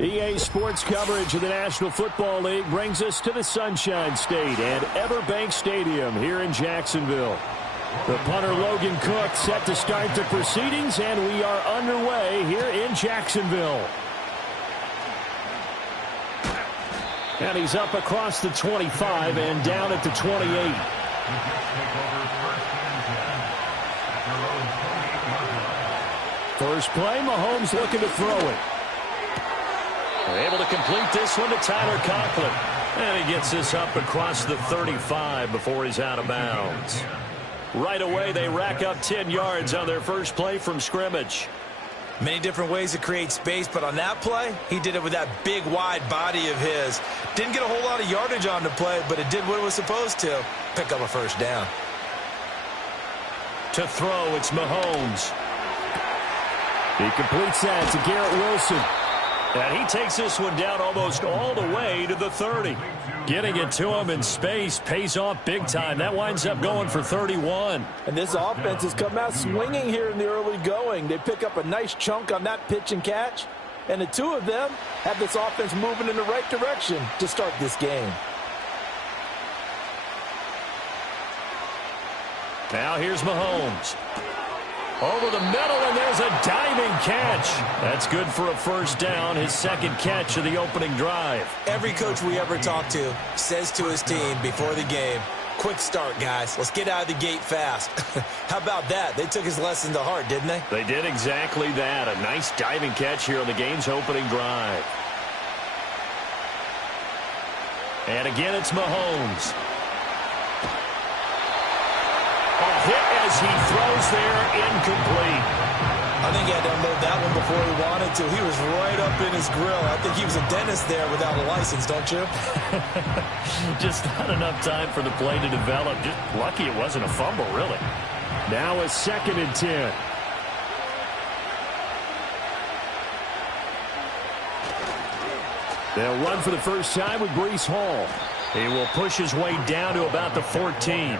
EA Sports coverage of the National Football League brings us to the Sunshine State and Everbank Stadium here in Jacksonville. The punter Logan Cook set to start the proceedings, and we are underway here in Jacksonville. And he's up across the 25 and down at the 28. First play, Mahomes looking to throw it. They're able to complete this one to Tyler Conklin. And he gets this up across the 35 before he's out of bounds. Right away, they rack up 10 yards on their first play from scrimmage. Many different ways to create space, but on that play, he did it with that big, wide body of his. Didn't get a whole lot of yardage on the play, but it did what it was supposed to. Pick up a first down. To throw, it's Mahomes. He completes that to Garrett Wilson. And he takes this one down almost all the way to the 30. Getting it to him in space pays off big time. That winds up going for 31. And this offense has come out swinging here in the early going. They pick up a nice chunk on that pitch and catch. And the two of them have this offense moving in the right direction to start this game. Now here's Mahomes. Over the middle, and there's a diving catch. That's good for a first down, his second catch of the opening drive. Every coach we ever talk to says to his team before the game, quick start, guys. Let's get out of the gate fast. How about that? They took his lesson to heart, didn't they? They did exactly that. A nice diving catch here on the game's opening drive. And again, it's Mahomes. A hit as he throws there, incomplete. I think he had to unload that one before he wanted to. He was right up in his grill. I think he was a dentist there without a license, don't you? Just not enough time for the play to develop. Just lucky it wasn't a fumble, really. Now a 2nd and 10. They'll run for the first time with Breece Hall. He will push his way down to about the 14.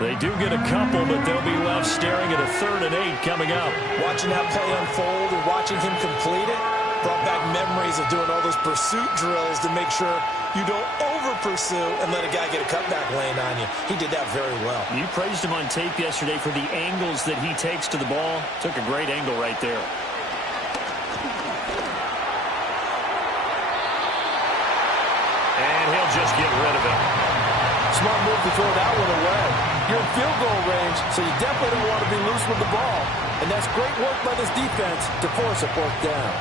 They do get a couple, but they'll be left staring at a 3rd and 8 coming up. Watching that play unfold and watching him complete it brought back memories of doing all those pursuit drills to make sure you don't over-pursue and let a guy get a cutback lane on you. He did that very well. You praised him on tape yesterday for the angles that he takes to the ball. Took a great angle right there. And he'll just get rid of it. Smart move to throw that one away. You're in field goal range, so you definitely don't want to be loose with the ball. And that's great work by this defense to force a 4th down.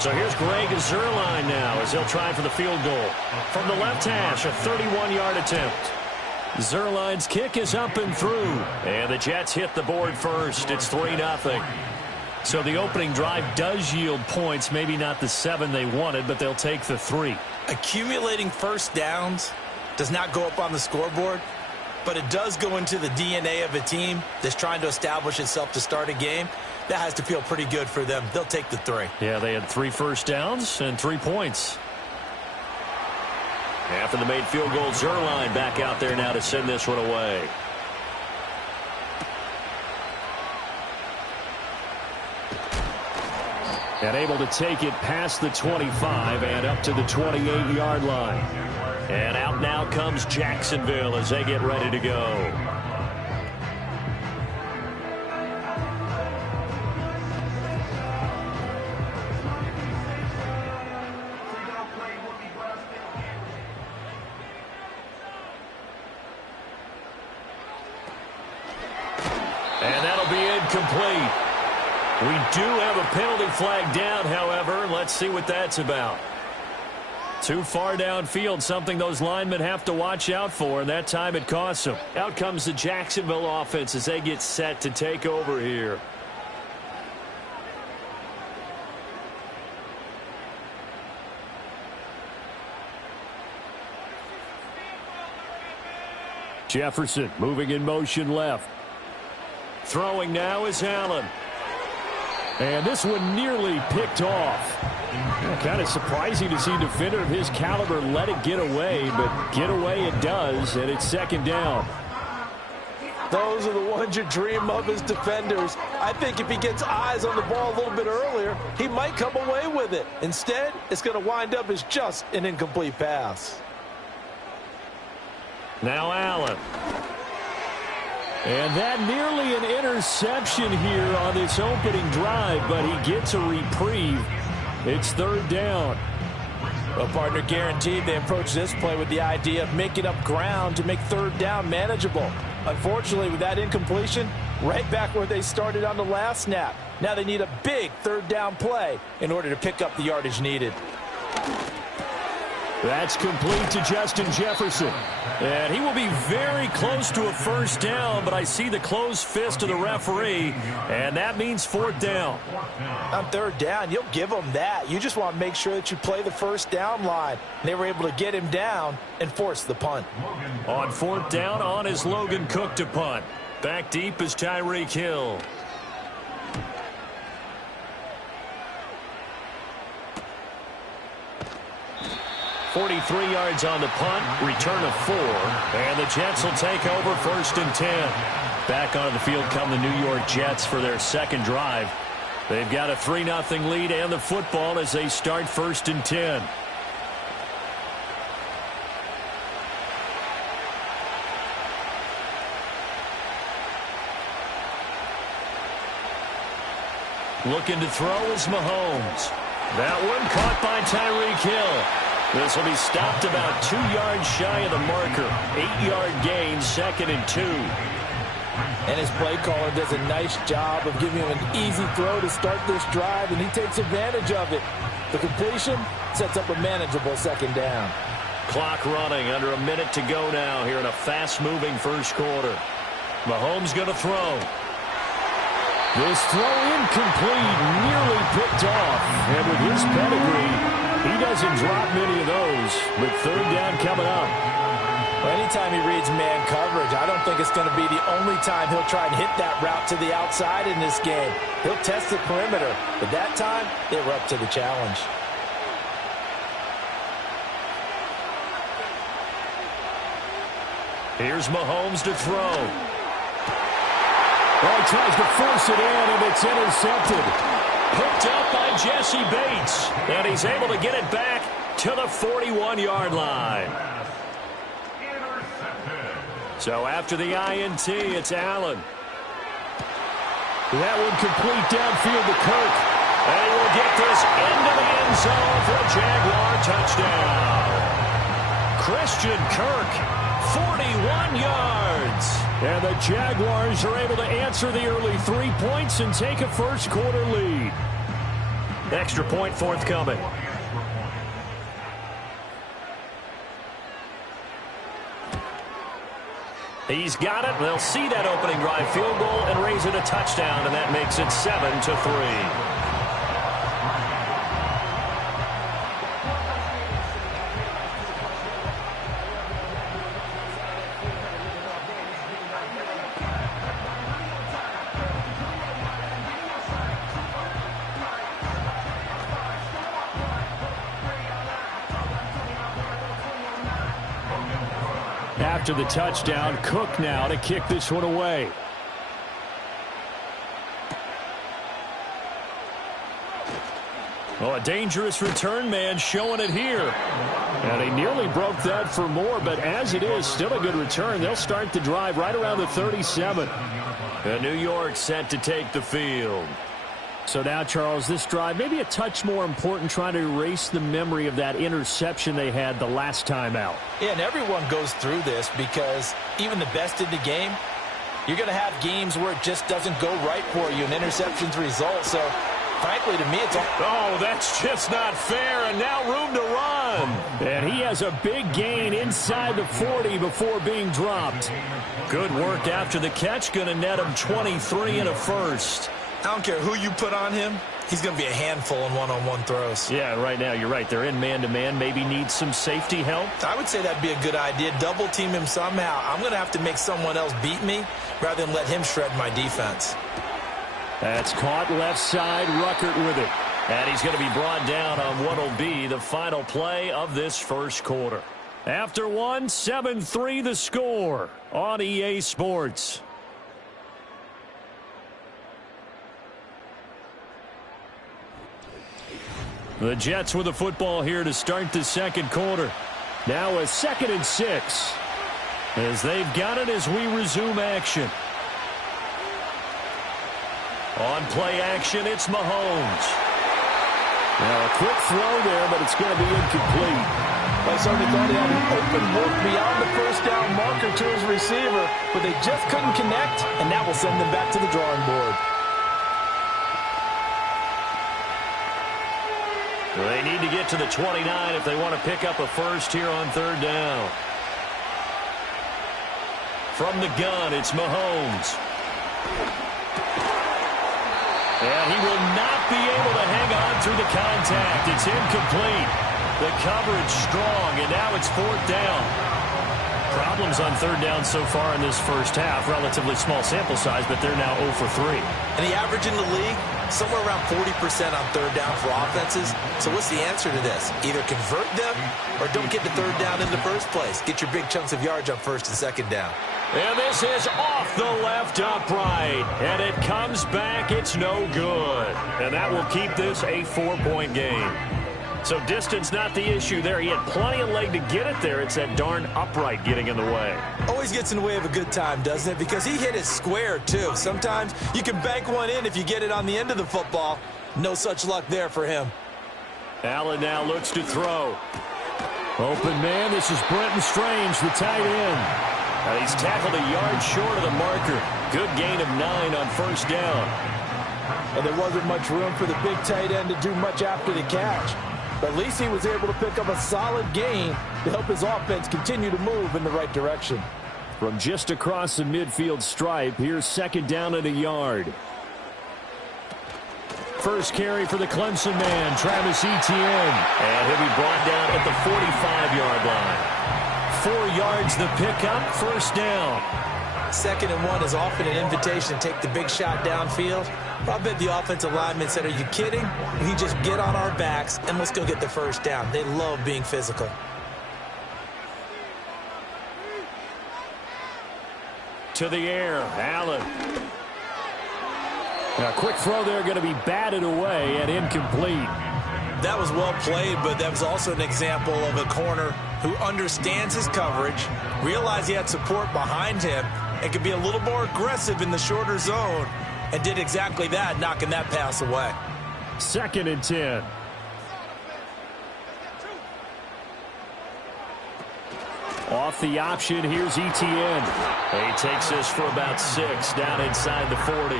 So here's Greg Zuerlein now as he'll try for the field goal. From the left hash, a 31-yard attempt. Zuerlein's kick is up and through. And the Jets hit the board first. It's 3-0. So the opening drive does yield points. Maybe not the 7 they wanted, but they'll take the 3. Accumulating first downs does not go up on the scoreboard, but it does go into the DNA of a team that's trying to establish itself to start a game. That has to feel pretty good for them. They'll take the 3. Yeah, they had 3 first downs and 3 points. After the made field goal, Zuerlein back out there now to send this one away. And able to take it past the 25 and up to the 28-yard line. And out now comes Jacksonville as they get ready to go. And that'll be incomplete. We do have a penalty flag down, however. Let's see what that's about. Too far downfield, something those linemen have to watch out for, and that time it costs them. Out comes the Jacksonville offense as they get set to take over here. Jefferson moving in motion left. Throwing now is Allen. And this one nearly picked off. Kind of surprising to see a defender of his caliber let it get away, but get away it does, and it's 2nd down. Those are the ones you dream of as defenders. I think if he gets eyes on the ball a little bit earlier, he might come away with it. Instead, it's going to wind up as just an incomplete pass. Now Allen. And that nearly an interception here on this opening drive, but he gets a reprieve. It's 3rd down. Well, partner, guaranteed they approach this play with the idea of making up ground to make 3rd down manageable. Unfortunately, with that incompletion, right back where they started on the last snap. Now they need a big 3rd down play in order to pick up the yardage needed. That's complete to Justin Jefferson. And he will be very close to a 1st down, but I see the closed fist of the referee, and that means 4th down. On 3rd down, you'll give them that. You just want to make sure that you play the 1st down line. They were able to get him down and force the punt. On 4th down, on is Logan Cook to punt. Back deep is Tyreek Hill. .43 yards on the punt, return of 4, and the Jets will take over 1st and 10. Back onto the field come the New York Jets for their 2nd drive. They've got a 3-0 lead and the football as they start 1st and 10. Looking to throw is Mahomes. That one caught by Tyreek Hill. This will be stopped about 2 yards shy of the marker. 8-yard gain, 2nd and 2. And his play caller does a nice job of giving him an easy throw to start this drive, and he takes advantage of it. The completion sets up a manageable 2nd down. Clock running, under a minute to go now here in a fast-moving 1st quarter. Mahomes going to throw. This throw incomplete, nearly picked off. And with his pedigree, he doesn't drop many of those, but 3rd down coming up. Well, anytime he reads man coverage, I don't think it's going to be the only time he'll try and hit that route to the outside in this game. He'll test the perimeter, but that time, they were up to the challenge. Here's Mahomes to throw. Oh, he tries to force it in, and it's intercepted. Picked up by Jesse Bates, and he's able to get it back to the 41-yard line. So after the INT, it's Allen. That one complete downfield to Kirk. And he will get this into the end zone for a Jaguar touchdown. Christian Kirk, 41 yards. And the Jaguars are able to answer the early 3 points and take a first-quarter lead. Extra point forthcoming. He's got it. They'll see that opening drive field goal and raise it a touchdown, and that makes it 7-3. After the touchdown, Cook now to kick this one away. Oh, a dangerous return man showing it here. And he nearly broke that for more, but as it is, still a good return. They'll start the drive right around the 37. And New York set to take the field. So now, Charles, this drive maybe a touch more important, trying to erase the memory of that interception they had the last time out. Yeah, and everyone goes through this because even the best in the game, you're going to have games where it just doesn't go right for you and interceptions result. So, frankly, to me, it's all... Oh, that's just not fair, and now room to run. And he has a big gain inside the 40 before being dropped. Good work after the catch, going to net him 23 and a first. I don't care who you put on him. He's going to be a handful in one-on-one throws. Yeah, right now, you're right. They're in man-to-man. Maybe need some safety help. I would say that'd be a good idea. Double-team him somehow. I'm going to have to make someone else beat me rather than let him shred my defense. That's caught left side. Ruckert with it. And he's going to be brought down on what will be the final play of this first quarter. After one, 7-3 the score on EA Sports. The Jets with the football here to start the second quarter. Now a 2nd and 6. As they've got it as we resume action. On play action, it's Mahomes. Now a quick throw there, but it's going to be incomplete. I certainly thought he had an open look beyond the first down marker to his receiver, but they just couldn't connect, and that will send them back to the drawing board. They need to get to the 29 if they want to pick up a first here on 3rd down. From the gun, it's Mahomes. And he will not be able to hang on through the contact. It's incomplete. The coverage strong, and now it's 4th down. Problems on 3rd down so far in this first half. Relatively small sample size, but they're now 0 for 3. And the average in the league, somewhere around 40% on 3rd down for offenses. So what's the answer to this? Either convert them or don't get the 3rd down in the first place. Get your big chunks of yards on 1st and 2nd down. And this is off the left upright. And it comes back. It's no good. And that will keep this a 4-point game. So distance not the issue there. He had plenty of leg to get it there. It's that darn upright getting in the way. Always gets in the way of a good time, doesn't it? Because he hit it square, too. Sometimes you can bank one in if you get it on the end of the football. No such luck there for him. Allen now looks to throw. Open man, this is Brenton Strange, the tight end. And he's tackled a yard short of the marker. Good gain of 9 on 1st down. And there wasn't much room for the big tight end to do much after the catch. But at least he was able to pick up a solid gain to help his offense continue to move in the right direction. From just across the midfield stripe, here's 2nd down and a yard. First carry for the Clemson man, Travis Etienne. And he'll be brought down at the 45-yard line. 34 yards the pickup, first down. 2nd and 1 is often an invitation to take the big shot downfield. But I bet the offensive lineman said, are you kidding? We just get on our backs and let's go get the first down. They love being physical. To the air, Allen. Now, a quick throw there going to be batted away and incomplete. That was well played, but that was also an example of a corner who understands his coverage, realized he had support behind him, and could be a little more aggressive in the shorter zone, and did exactly that, knocking that pass away. 2nd and 10. Off the option, here's Etienne. He takes this for about 6 down inside the 40.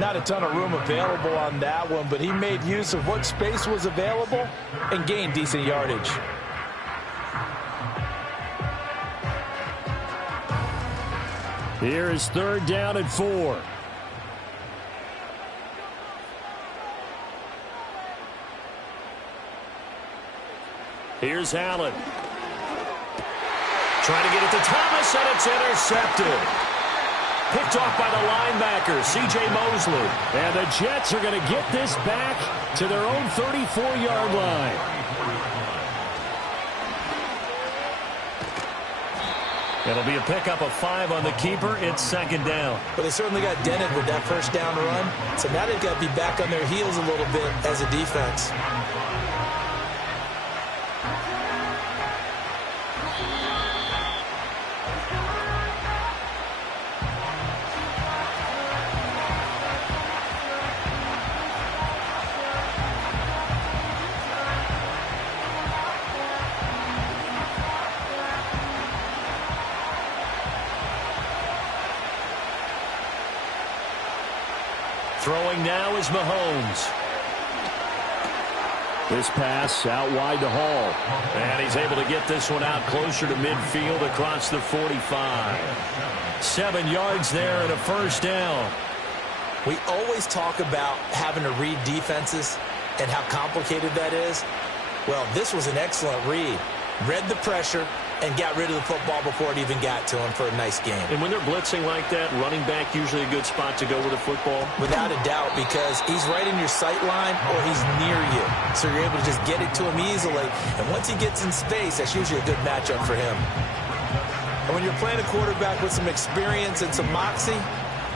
Not a ton of room available on that one, but he made use of what space was available and gained decent yardage. Here is 3rd down and 4. Here's Allen. Trying to get it to Thomas, and it's intercepted. Picked off by the linebacker, C.J. Mosley. And the Jets are going to get this back to their own 34-yard line. It'll be a pickup of 5 on the keeper. It's 2nd down. But they certainly got dented with that first down run. So now they've got to be back on their heels a little bit as a defense. Throwing now is Mahomes. This pass out wide to Hall. And he's able to get this one out closer to midfield across the 45. 7 yards there and a first down. We always talk about having to read defenses and how complicated that is. Well, this was an excellent read. Read the pressure and got rid of the football before it even got to him for a nice game. And when they're blitzing like that, running back usually a good spot to go with the football? Without a doubt, because he's right in your sight line or he's near you. So you're able to just get it to him easily. And once he gets in space, that's usually a good matchup for him. And when you're playing a quarterback with some experience and some moxie,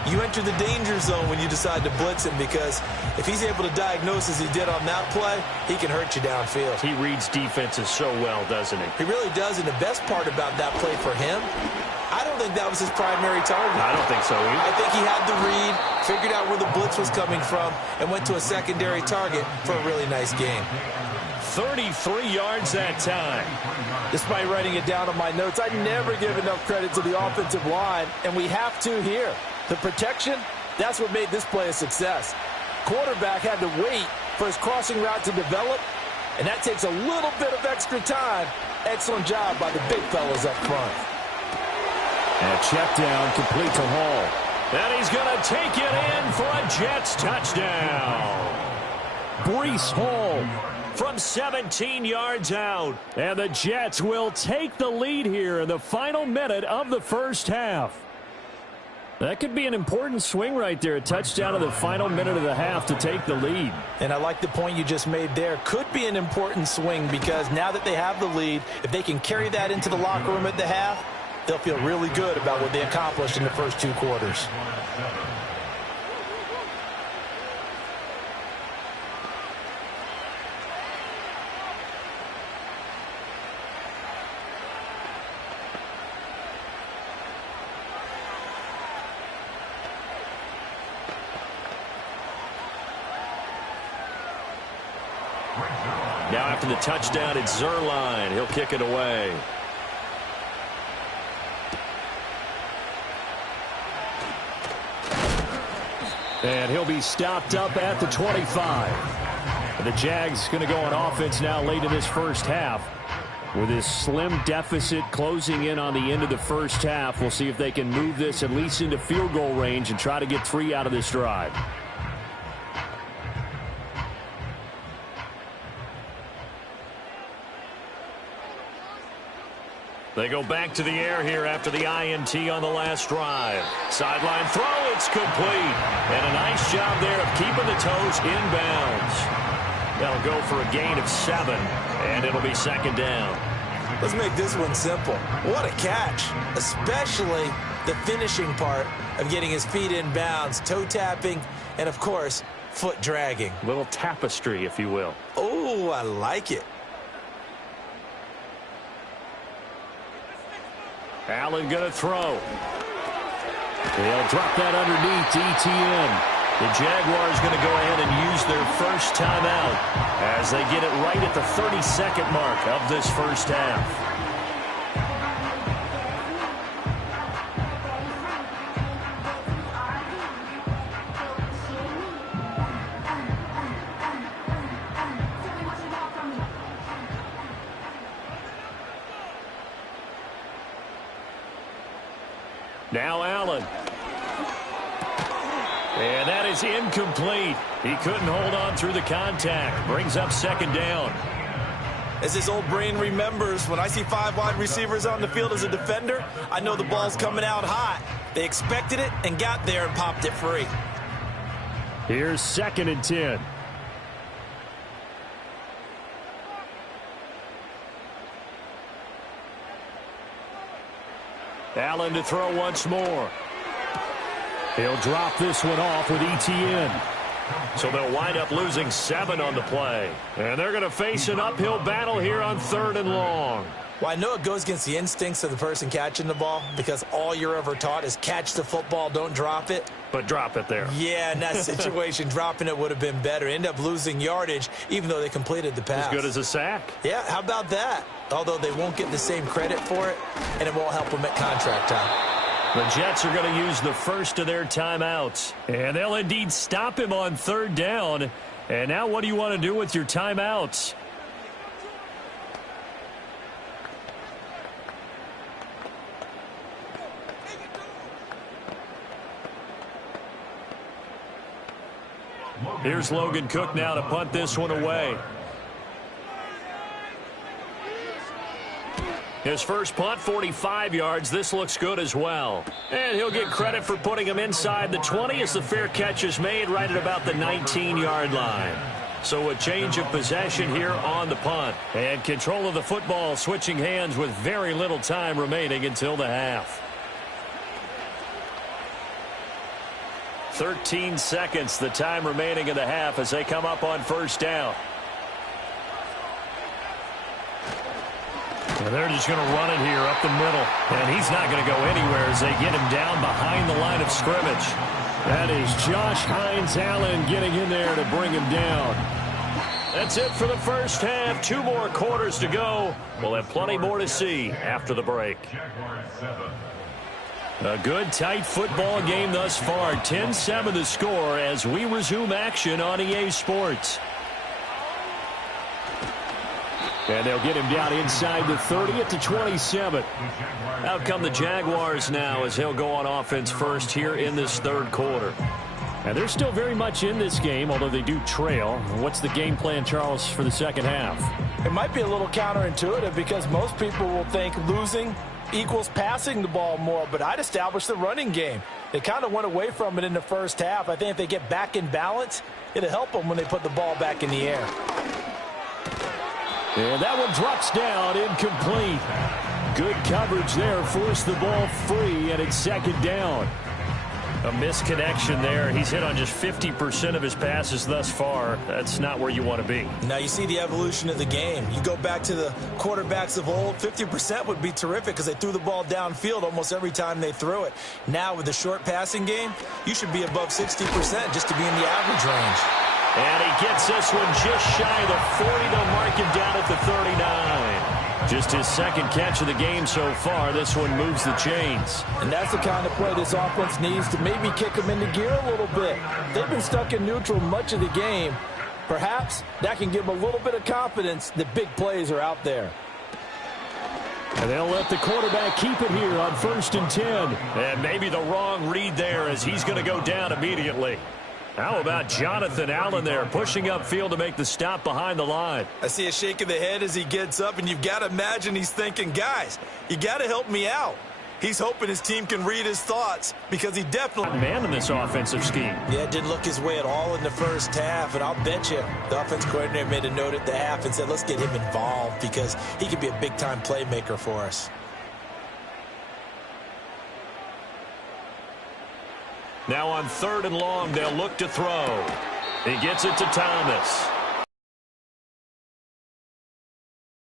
you enter the danger zone when you decide to blitz him, because if he's able to diagnose as he did on that play, he can hurt you downfield. He reads defenses so well, doesn't he? He really does, and the best part about that play for him, I don't think that was his primary target. I don't think so either. I think he had the read, figured out where the blitz was coming from, and went to a secondary target for a really nice game. 33 yards that time. Despite writing it down on my notes, I never give enough credit to the offensive line, and we have to here. The protection, that's what made this play a success. Quarterback had to wait for his crossing route to develop, and that takes a little bit of extra time. Excellent job by the big fellas up front. And a check down complete to Hall. And he's going to take it in for a Jets touchdown. Breece Hall from 17 yards out. And the Jets will take the lead here in the final minute of the first half. That could be an important swing right there. A touchdown in the final minute of the half to take the lead. And I like the point you just made there. Could be an important swing, because now that they have the lead, if they can carry that into the locker room at the half, they'll feel really good about what they accomplished in the first 2 quarters. Now after the touchdown, it's Zerline. He'll kick it away. And he'll be stopped up at the 25. And the Jags going to go on offense now late in this first half. With this slim deficit closing in on the end of the first half, we'll see if they can move this at least into field goal range and try to get 3 out of this drive. They go back to the air here after the INT on the last drive. Sideline throw, it's complete. And a nice job there of keeping the toes inbounds. That'll go for a gain of 7, and it'll be second down. Let's make this one simple. What a catch, especially the finishing part of getting his feet in bounds, toe tapping, and, of course, foot dragging. A little tapestry, if you will. Oh, I like it. Allen going to throw. They'll drop that underneath to ETN. The Jaguars going to go ahead and use their first timeout as they get it right at the 30-second mark of this first half. Now Allen. And that is incomplete. He couldn't hold on through the contact. Brings up second down. As his old brain remembers, when I see 5 wide receivers on the field as a defender, I know the ball's coming out hot. They expected it and got there and popped it free. Here's 2nd and 10. Allen to throw once more. He'll drop this one off with ETN. So they'll wind up losing 7 on the play. And they're going to face an uphill battle here on 3rd and long. Well, I know it goes against the instincts of the person catching the ball because all you're ever taught is catch the football, don't drop it. But drop it there. Yeah, in that situation, dropping it would have been better. End up losing yardage, even though they completed the pass. As good as a sack. Yeah, how about that? Although they won't get the same credit for it, and it won't help them at contract time. The Jets are going to use the first of their timeouts. And they'll indeed stop him on 3rd down. And now what do you want to do with your timeouts? Here's Logan Cook now to punt this one away. His first punt, 45 yards. This looks good as well. And he'll get credit for putting him inside the 20 as the fair catch is made right at about the 19-yard line. So a change of possession here on the punt. And control of the football switching hands with very little time remaining until the half. 13 seconds, the time remaining in the half as they come up on 1st down. And they're just going to run it here up the middle. And he's not going to go anywhere as they get him down behind the line of scrimmage. That is Josh Hines-Allen getting in there to bring him down. That's it for the first half. 2 more quarters to go. We'll have plenty more to see after the break. A good, tight football game thus far. 10-7 the score as we resume action on EA Sports. And they'll get him down inside the 30 at the 27. Out come the Jaguars now as he'll go on offense first here in this 3rd quarter. And they're still very much in this game, although they do trail. What's the game plan, Charles, for the second half? It might be a little counterintuitive because most people will think losing equals passing the ball more, but I'd establish the running game. They kind of went away from it in the first half. I think if they get back in balance, it'll help them when they put the ball back in the air. And that one drops down, incomplete. Good coverage there, forced the ball free, and it's 2nd down. A misconnection there. He's hit on just 50% of his passes thus far. That's not where you want to be. Now you see the evolution of the game. You go back to the quarterbacks of old, 50% would be terrific because they threw the ball downfield almost every time they threw it. Now with the short passing game, you should be above 60% just to be in the average range. And he gets this one just shy of the 40. They'll mark him down at the 39. Just his 2nd catch of the game so far. This one moves the chains. And that's the kind of play this offense needs to maybe kick them into gear a little bit. They've been stuck in neutral much of the game. Perhaps that can give them a little bit of confidence that big plays are out there. And they'll let the quarterback keep it here on 1st and 10. And maybe the wrong read there as he's going to go down immediately. How about Jonathan Allen there pushing upfield to make the stop behind the line? I see a shake of the head as he gets up, and you've got to imagine he's thinking, guys, you got to help me out. He's hoping his team can read his thoughts because he definitely... Man in this offensive scheme. Yeah, it didn't look his way at all in the first half, and I'll bet you the offense coordinator made a note at the half and said, let's get him involved because he could be a big-time playmaker for us. Now on 3rd and long, they'll look to throw. He gets it to Thomas.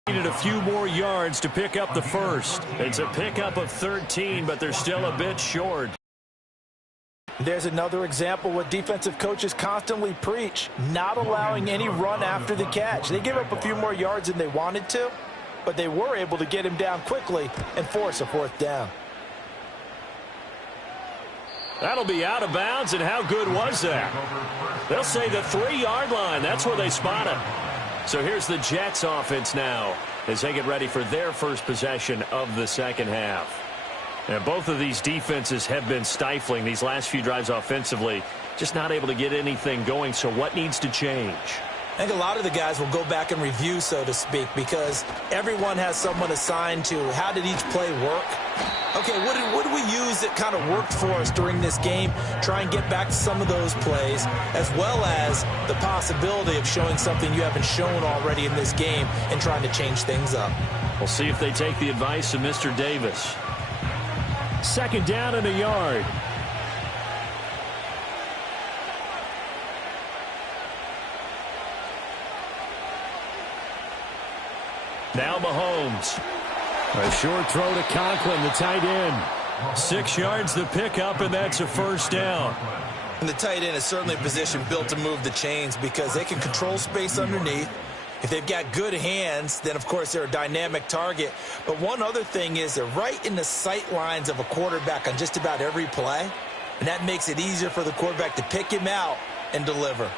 Needed a few more yards to pick up the first. It's a pickup of 13, but they're still a bit short. There's another example what defensive coaches constantly preach, not allowing any run after the catch. They gave up a few more yards than they wanted to, but they were able to get him down quickly and force a 4th down. That'll be out of bounds, and how good was that? They'll say the 3-yard line. That's where they spot it. So here's the Jets offense now as they get ready for their first possession of the second half. And both of these defenses have been stifling these last few drives offensively, just not able to get anything going. So what needs to change? I think a lot of the guys will go back and review, so to speak, because everyone has someone assigned to how did each play work. Okay, what did we use that kind of worked for us during this game? Try and get back to some of those plays, as well as the possibility of showing something you haven't shown already in this game and trying to change things up. We'll see if they take the advice of Mr. Davis. 2nd down and a yard. Now Mahomes. A short throw to Conklin, the tight end. 6 yards to pick up, and that's a 1st down. And the tight end is certainly a position built to move the chains because they can control space underneath. If they've got good hands, then, of course, they're a dynamic target. But one other thing is they're right in the sight lines of a quarterback on just about every play, and that makes it easier for the quarterback to pick him out and deliver.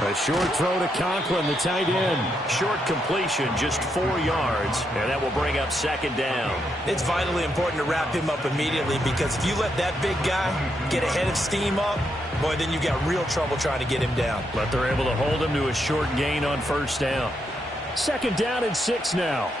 A short throw to Conklin, the tight end. Short completion, just 4 yards, and that will bring up 2nd down. It's vitally important to wrap him up immediately because if you let that big guy get ahead of steam up, boy, then you've got real trouble trying to get him down. But they're able to hold him to a short gain on 1st down. 2nd down and 6 now.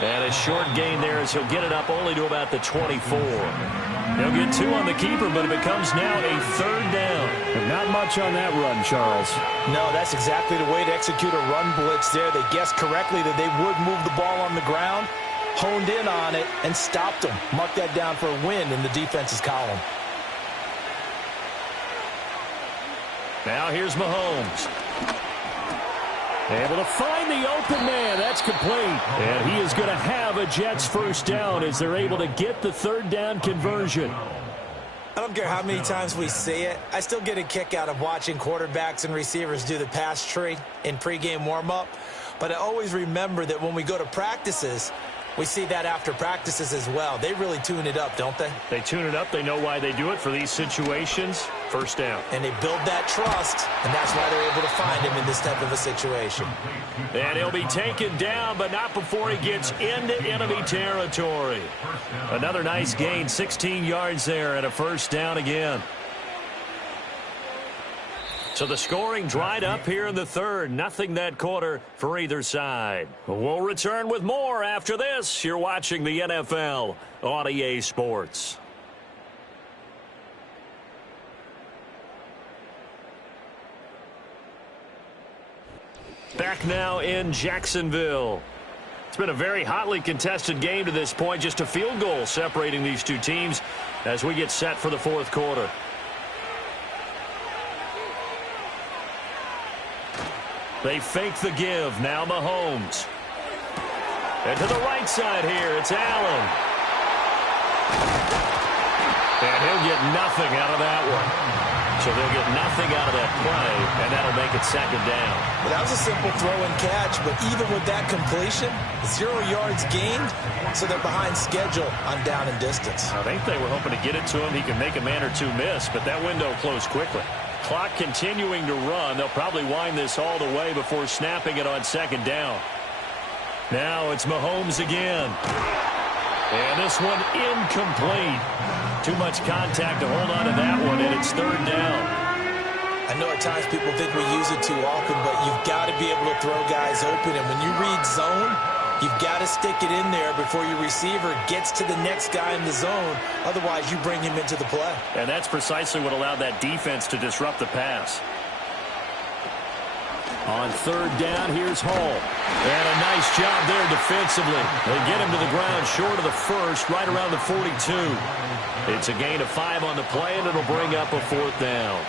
And a short gain there as he'll get it up only to about the 24. He'll get 2 on the keeper, but it becomes now a 3rd down. And not much on that run, Charles. No, that's exactly the way to execute a run blitz there. They guessed correctly that they would move the ball on the ground, honed in on it, and stopped them. Mark that down for a win in the defense's column. Now here's Mahomes. Able to find the open man. That's complete. And he is going to have a Jets 1st down as they're able to get the 3rd down conversion. I don't care how many times we see it. I still get a kick out of watching quarterbacks and receivers do the pass tree in pregame warm-up. But I always remember that when we go to practices, we see that after practices as well. They really tune it up, don't they? They tune it up. They know why they do it for these situations. 1st down. And they build that trust, and that's why they're able to find him in this type of a situation. And he'll be taken down, but not before he gets into enemy territory. Another nice gain, 16 yards there, and a 1st down again. So the scoring dried up here in the 3rd. Nothing that quarter for either side. We'll return with more after this. You're watching the NFL on EA Sports. Back now in Jacksonville. It's been a very hotly contested game to this point. Just a field goal separating these two teams as we get set for the 4th quarter. They fake the give. Now Mahomes. And to the right side here, it's Allen. And he'll get nothing out of that one. So they'll get nothing out of that play, and that'll make it 2nd down. Well, that was a simple throw and catch, but even with that completion, 0 yards gained, so they're behind schedule on down and distance. I think they were hoping to get it to him. He can make a man or two miss, but that window closed quickly. Clock continuing to run. They'll probably wind this all the way before snapping it on 2nd down. Now it's Mahomes again. And this one incomplete. Too much contact to hold on to that one, and it's third down. I know at times people think we use it too often, but you've got to be able to throw guys open. And when you read zone, you've got to stick it in there before your receiver gets to the next guy in the zone. Otherwise, you bring him into the play. And that's precisely what allowed that defense to disrupt the pass. On third down, here's Hall. And a nice job there defensively. They get him to the ground short of the first, right around the 42. It's a gain of 5 on the play, and it'll bring up a fourth down.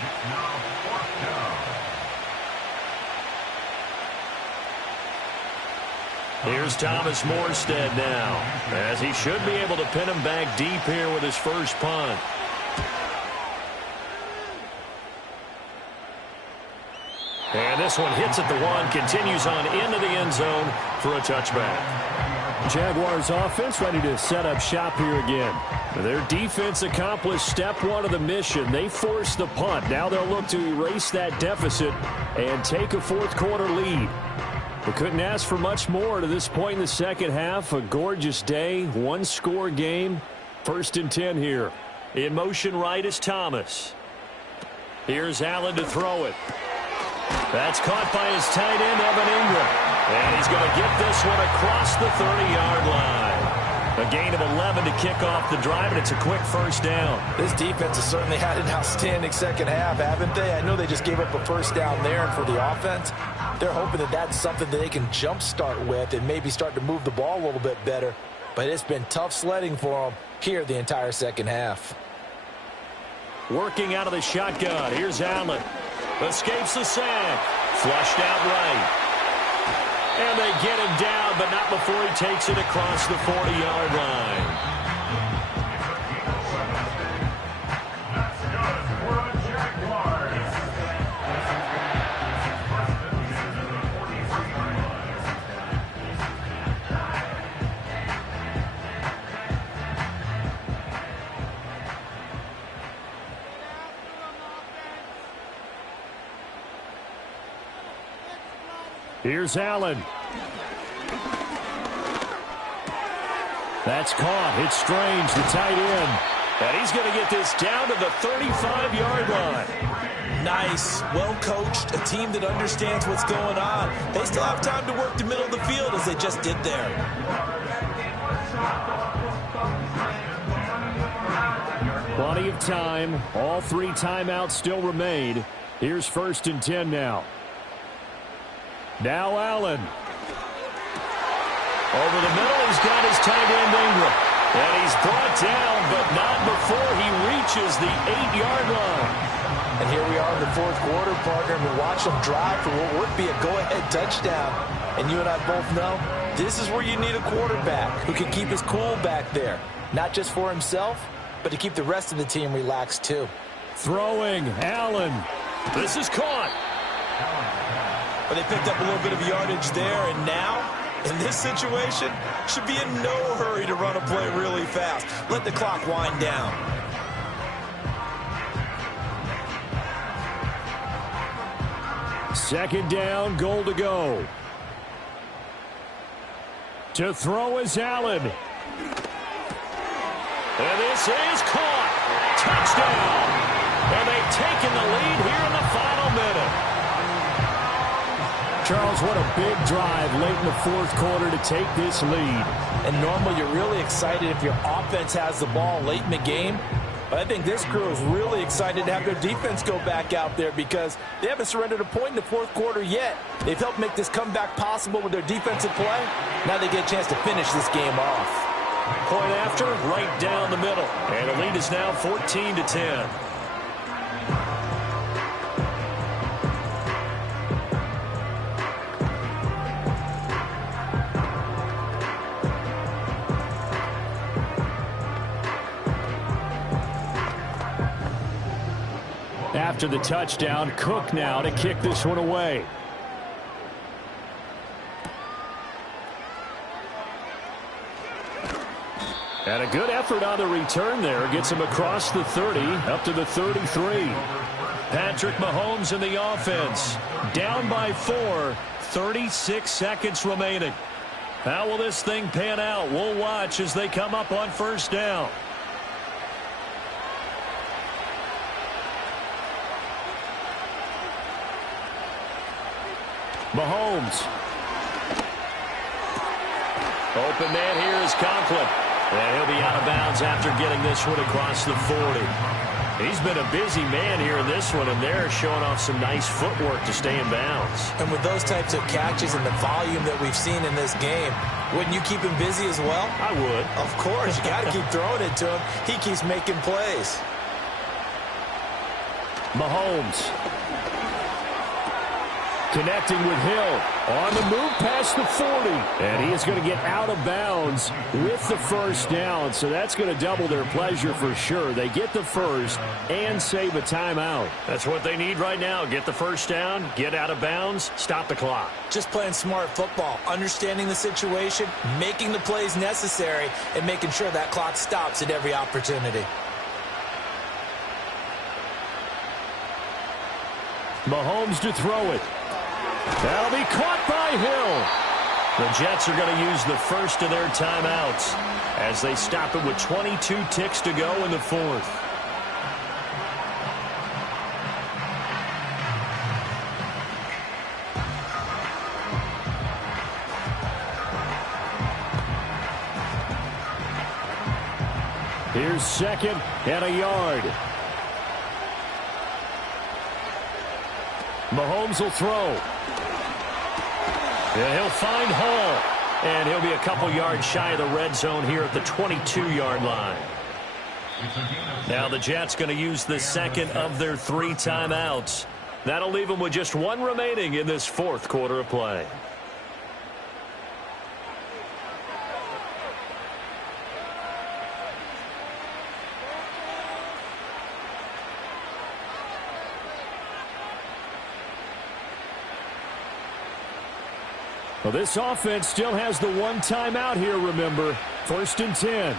Here's Thomas Morstead now, as he should be able to pin him back deep here with his first punt. And this one hits at the 1, continues on into the end zone for a touchback. Jaguars offense ready to set up shop here again. Their defense accomplished step 1 of the mission. They forced the punt. Now they'll look to erase that deficit and take a fourth-quarter lead. We couldn't ask for much more to this point in the second half. A gorgeous day, one-score game. 1st and 10 here. In motion right is Thomas. Here's Allen to throw it. That's caught by his tight end, Evan Ingram. And he's going to get this one across the 30-yard line. A gain of 11 to kick off the drive, and it's a quick first down. This defense has certainly had an outstanding second half, haven't they? I know they just gave up a first down there, and for the offense, they're hoping that that's something that they can jumpstart with and maybe start to move the ball a little bit better. But it's been tough sledding for them here the entire second half. Working out of the shotgun. Here's Allen. Escapes the sack. Flushed out right. And they get him down, but not before he takes it across the 40-yard line. Here's Allen. That's caught. It's Strange, the tight end. And he's going to get this down to the 35-yard line. Nice, well-coached, a team that understands what's going on. They still have time to work the middle of the field as they just did there. Plenty of time. All 3 timeouts still remain. Here's 1st and 10 now. Now Allen. Over the middle, he's got his tight end Ingram. And he's brought down, but not before he reaches the 8-yard line. And here we are in the 4th quarter, partner, and we watch them drive for what would be a go-ahead touchdown. And you and I both know this is where you need a quarterback who can keep his cool back there. Not just for himself, but to keep the rest of the team relaxed too. Throwing, Allen. This is caught. But they picked up a little bit of yardage there, and now, in this situation, should be in no hurry to run a play really fast. Let the clock wind down. Second down, goal to go. To throw is Allen. And this is caught. Touchdown. And they've taken the lead here in the final minute. Charles, what a big drive late in the 4th quarter to take this lead. And normally you're really excited if your offense has the ball late in the game. But I think this crew is really excited to have their defense go back out there because they haven't surrendered a point in the 4th quarter yet. They've helped make this comeback possible with their defensive play. Now they get a chance to finish this game off. Point after, right down the middle. And the lead is now 14-10. After the touchdown, Cook now to kick this one away. And a good effort on the return there. Gets him across the 30, up to the 33. Patrick Mahomes in the offense. Down by 4, 36 seconds remaining. How will this thing pan out? We'll watch as they come up on first down. Mahomes. Open man here is Conklin. And he'll be out of bounds after getting this one across the 40. He's been a busy man here in this one, and they're showing off some nice footwork to stay in bounds. And with those types of catches and the volume that we've seen in this game, wouldn't you keep him busy as well? I would. Of course. You got to keep throwing it to him. He keeps making plays. Mahomes. Connecting with Hill. On the move past the 40. And he is going to get out of bounds with the first down. So that's going to double their pleasure for sure. They get the first and save a timeout. That's what they need right now. Get the first down, get out of bounds, stop the clock. Just playing smart football, understanding the situation, making the plays necessary, and making sure that clock stops at every opportunity. Mahomes to throw it. That'll be caught by Hill. The Jets are going to use the first of their timeouts as they stop it with 22 ticks to go in the fourth. Here's second and a yard. Mahomes will throw. And he'll find Hall. And he'll be a couple yards shy of the red zone here at the 22-yard line. Now the Jets going to use the second of their 3 timeouts. That'll leave them with just 1 remaining in this fourth quarter of play. Well, this offense still has the 1 timeout here, remember. 1st and 10.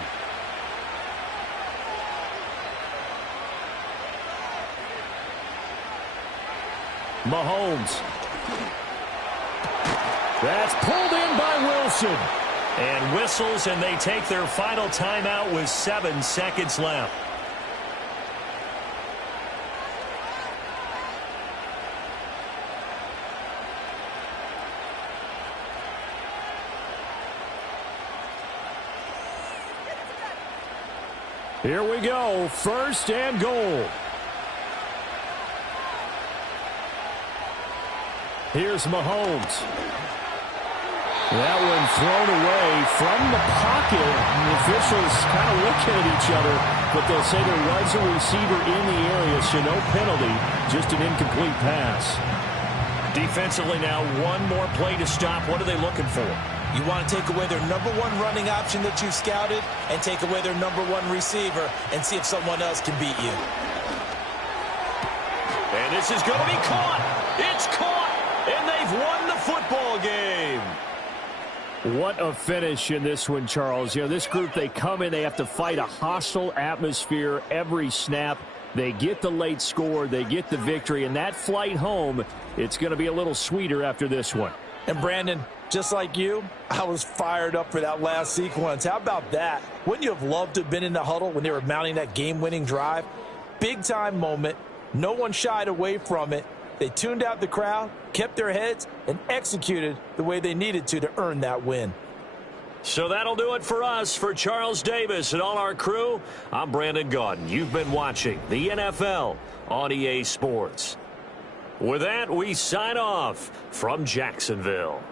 Mahomes. That's pulled in by Wilson. And whistles, and they take their final timeout with 7 seconds left. Here we go, 1st and goal. Here's Mahomes. That one thrown away from the pocket. The officials kind of looking at each other, but they'll say there was a receiver in the area, so no penalty, just an incomplete pass. Defensively now, 1 more play to stop. What are they looking for? You want to take away their number 1 running option that you've scouted and take away their number 1 receiver and see if someone else can beat you. And this is going to be caught. It's caught, and they've won the football game. What a finish in this one, Charles. You know, this group, they come in, they have to fight a hostile atmosphere every snap. They get the late score, they get the victory, and that flight home, it's going to be a little sweeter after this one. And Brandon, just like you, I was fired up for that last sequence. How about that? Wouldn't you have loved to have been in the huddle when they were mounting that game-winning drive? Big-time moment. No one shied away from it. They tuned out the crowd, kept their heads, and executed the way they needed to earn that win. So that'll do it for us. For Charles Davis and all our crew, I'm Brandon Gaudin. You've been watching the NFL on EA Sports. With that, we sign off from Jacksonville.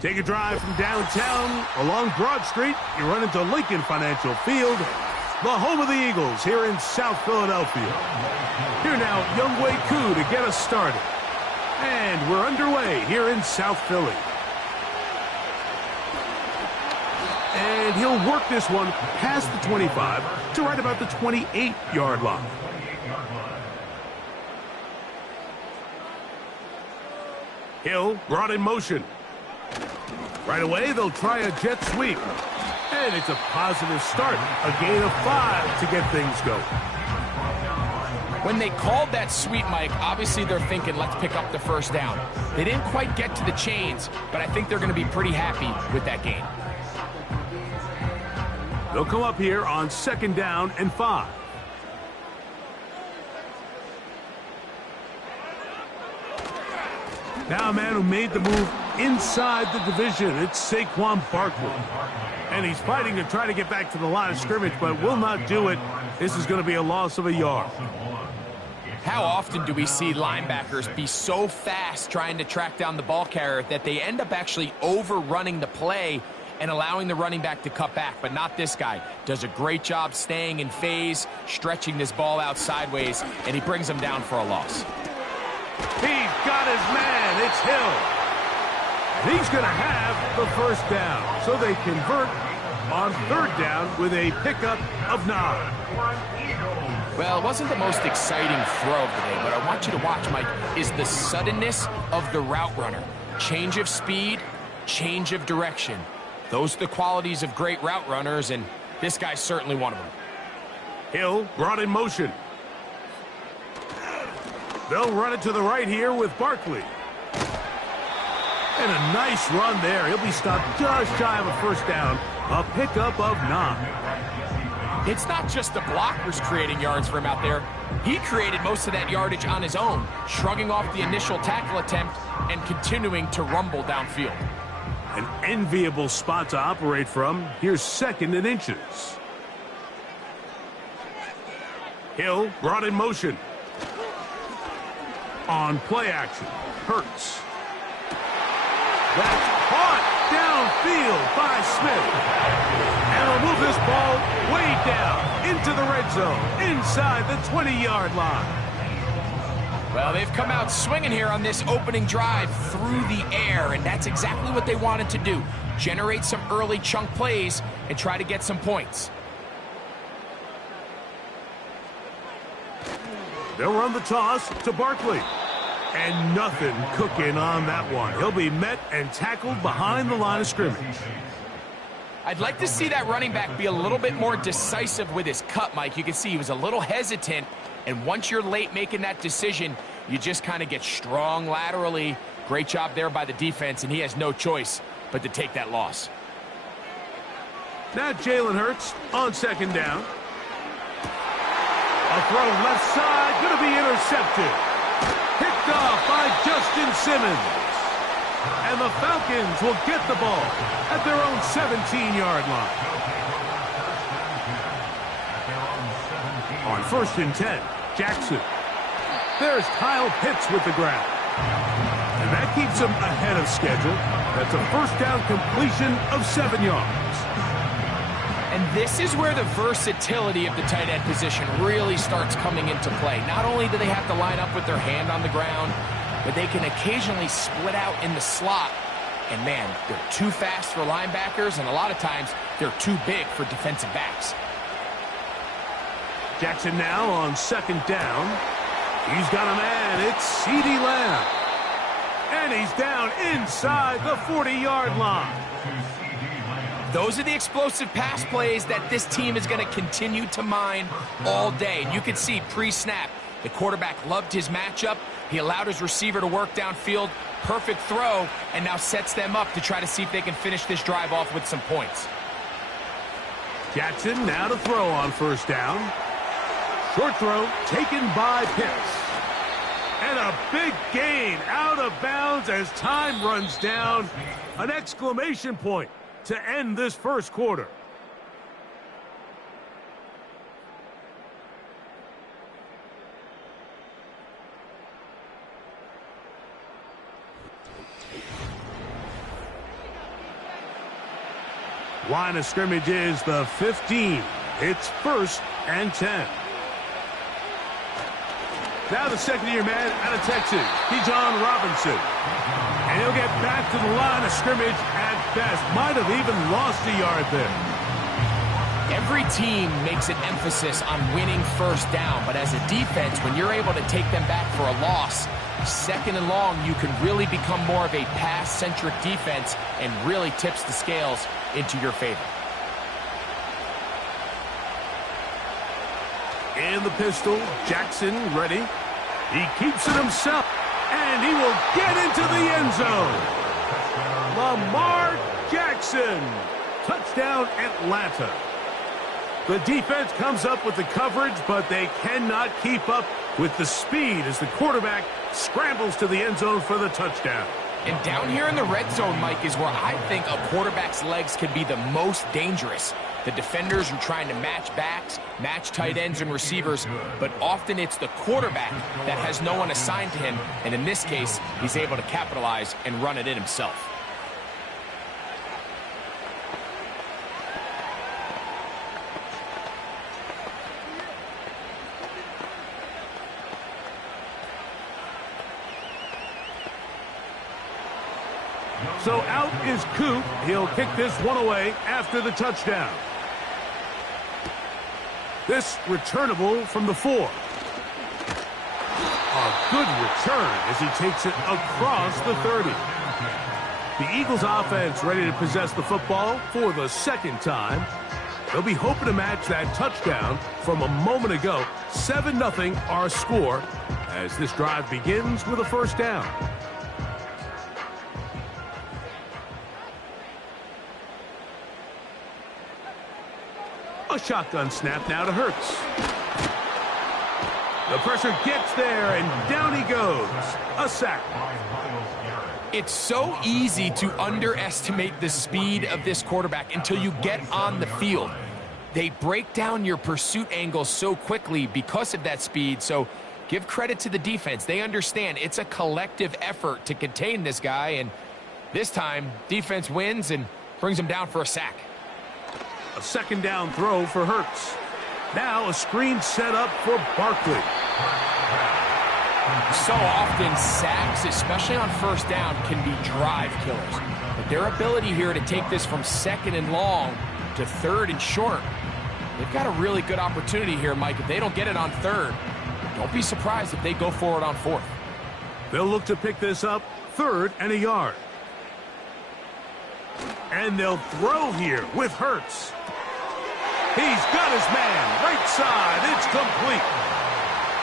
Take a drive from downtown along Broad Street. You run into Lincoln Financial Field, the home of the Eagles here in South Philadelphia. Here now, Younghoe Koo to get us started. And we're underway here in South Philly. And he'll work this one past the 25 to right about the 28-yard line. Hill brought in motion. Right away, they'll try a jet sweep. And it's a positive start. A gain of 5 to get things going. When they called that sweep, Mike, obviously they're thinking, let's pick up the first down. They didn't quite get to the chains, but I think they're going to be pretty happy with that gain. They'll come up here on 2nd down and 5. Now a man who made the move inside the division. It's Saquon Barkley. And he's fighting to try to get back to the line of scrimmage, but will not do it. This is going to be a loss of a yard. How often do we see linebackers be so fast trying to track down the ball carrier that they end up actually overrunning the play and allowing the running back to cut back? But not this guy. Does a great job staying in phase, stretching this ball out sideways, and he brings him down for a loss. He's got his man. It's Hill. And he's going to have the first down. So they convert on 3rd down with a pickup of 9. Well, it wasn't the most exciting throw of the day, but I want you to watch, Mike, is the suddenness of the route runner. Change of speed, change of direction. Those are the qualities of great route runners, and this guy's certainly one of them. Hill brought in motion. They'll run it to the right here with Barkley. And a nice run there. He'll be stopped just shy of a first down. A pickup of 9. It's not just the blockers creating yards for him out there. He created most of that yardage on his own, shrugging off the initial tackle attempt and continuing to rumble downfield. An enviable spot to operate from. Here's 2nd and inches. Hill brought in motion. On play action, Hurts. That's caught downfield by Smith. And they'll move this ball way down into the red zone, inside the 20-yard line. Well, they've come out swinging here on this opening drive through the air, and that's exactly what they wanted to do. Generate some early chunk plays and try to get some points. They'll run the toss to Barkley. And nothing cooking on that one. He'll be met and tackled behind the line of scrimmage. I'd like to see that running back be a little bit more decisive with his cut, Mike. You can see he was a little hesitant, and once you're late making that decision, you just kind of get strong laterally. Great job there by the defense, and he has no choice but to take that loss. Now Jalen Hurts on 2nd down. A throw left side, going to be intercepted. Picked off by Justin Simmons. And the Falcons will get the ball at their own 17-yard line. On 1st and 10, Jackson. There's Kyle Pitts with the grab. And that keeps him ahead of schedule. That's a first down completion of 7 yards. And this is where the versatility of the tight end position really starts coming into play. Not only do they have to line up with their hand on the ground, but they can occasionally split out in the slot. And man, they're too fast for linebackers, and a lot of times they're too big for defensive backs. Jackson now on 2nd down. He's got a man. It's CeeDee Lamb. And he's down inside the 40-yard line. Those are the explosive pass plays that this team is going to continue to mine all day. And you can see pre-snap, the quarterback loved his matchup. He allowed his receiver to work downfield. Perfect throw, and now sets them up to try to see if they can finish this drive off with some points. Jackson now to throw on 1st down. Short throw taken by Pitts. And a big gain out of bounds as time runs down. An exclamation point to end this first quarter. Line of scrimmage is the 15. It's 1st and 10. Now the second-year man out of Texas, Bijan Robinson. And he'll get back to the line of scrimmage at best. Might have even lost a yard there. Every team makes an emphasis on winning first down, but as a defense, when you're able to take them back for a loss, second and long, you can really become more of a pass-centric defense and really tips the scales into your favor. In the pistol, Jackson ready. He keeps it himself, and he will get into the end zone. Lamar Jackson. Touchdown, Atlanta. The defense comes up with the coverage, but they cannot keep up with the speed as the quarterback scrambles to the end zone for the touchdown. And down here in the red zone, Mike, is where I think a quarterback's legs can be the most dangerous. The defenders are trying to match backs, match tight ends and receivers, but often it's the quarterback that has no one assigned to him, and in this case, he's able to capitalize and run it in himself. So out is Coop. He'll kick this one away after the touchdown. This returnable from the 4. A good return as he takes it across the 30. The Eagles offense ready to possess the football for the second time. They'll be hoping to match that touchdown from a moment ago. 7-0 our score as this drive begins with a first down. A shotgun snap now to Hurts. The pressure gets there, and down he goes. A sack. It's so easy to underestimate the speed of this quarterback until you get on the field. They break down your pursuit angles so quickly because of that speed, so give credit to the defense. They understand it's a collective effort to contain this guy, and this time, defense wins and brings him down for a sack. A second down throw for Hurts. Now a screen set up for Barkley. So often sacks, especially on first down, can be drive killers. But their ability here to take this from second and long to third and short, they've got a really good opportunity here, Mike. If they don't get it on third, don't be surprised if they go for it on fourth. They'll look to pick this up 3rd and a yard. And they'll throw here with Hurts. He's got his man, right side, it's complete.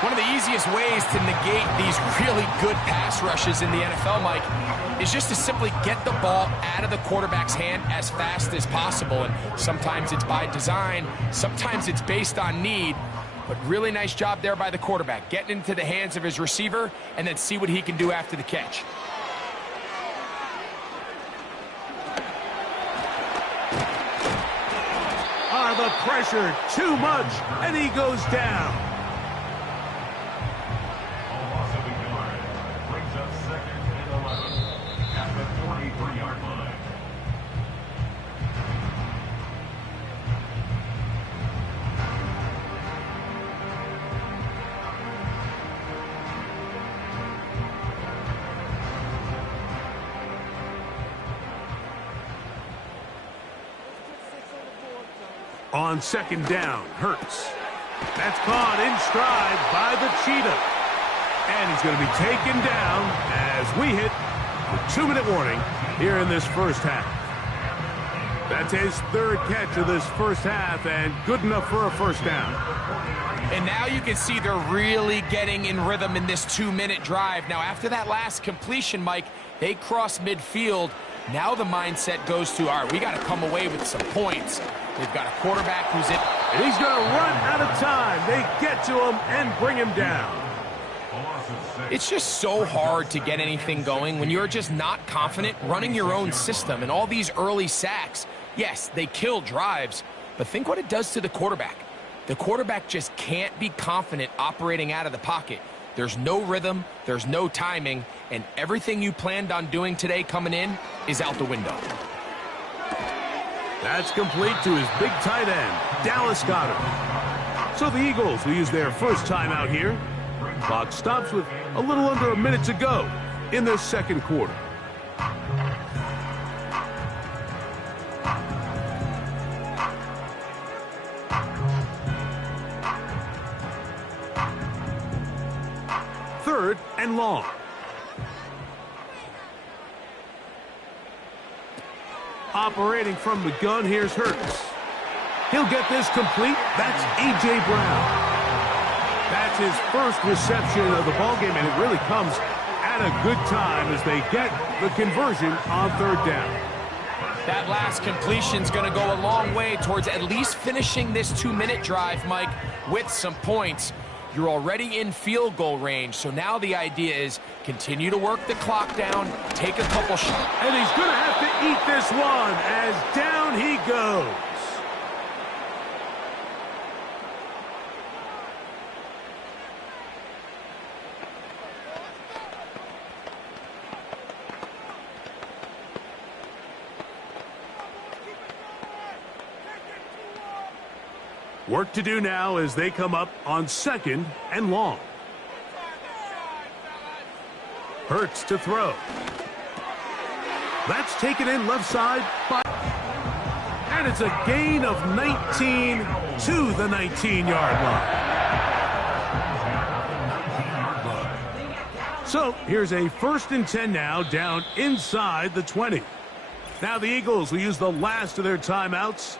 One of the easiest ways to negate these really good pass rushes in the NFL, Mike, is just to simply get the ball out of the quarterback's hand as fast as possible. And sometimes it's by design, sometimes it's based on need, but really nice job there by the quarterback, getting into the hands of his receiver and then see what he can do after the catch. The pressure too much, and he goes down. Brings up 2nd and 11 at the 43-yard line. On second down, Hurts. That's caught in stride by the Cheetah. And he's going to be taken down as we hit the 2-minute warning here in this first half. That's his 3rd catch of this first half, and good enough for a first down. And now you can see they're really getting in rhythm in this 2-minute drive. Now, after that last completion, Mike, they cross midfield. Now the mindset goes to, all right, we got to come away with some points. They've got a quarterback who's in. And he's going to run out of time. They get to him and bring him down. It's just so hard to get anything going when you're just not confident running your own system. And all these early sacks, yes, they kill drives, but think what it does to the quarterback. The quarterback just can't be confident operating out of the pocket. There's no rhythm, there's no timing, and everything you planned on doing today coming in is out the window. That's complete to his big tight end, Dallas Goedert. So the Eagles will use their first timeout here. Clock stops with a little under a minute to go in the second quarter. Third and long. Operating from the gun, here's Hurts. He'll get this complete. That's A.J. Brown. That's his first reception of the ballgame, and it really comes at a good time as they get the conversion on third down. That last completion's going to go a long way towards at least finishing this 2-minute drive, Mike, with some points. You're already in field goal range, so now the idea is continue to work the clock down, take a couple shots. And he's going to have to eat this one as down he goes. Work to do now as they come up on second and long. Hurts to throw. That's taken in left side. And it's a gain of 19 to the 19-yard line. So here's a 1st and 10 now down inside the 20. Now the Eagles will use the last of their timeouts.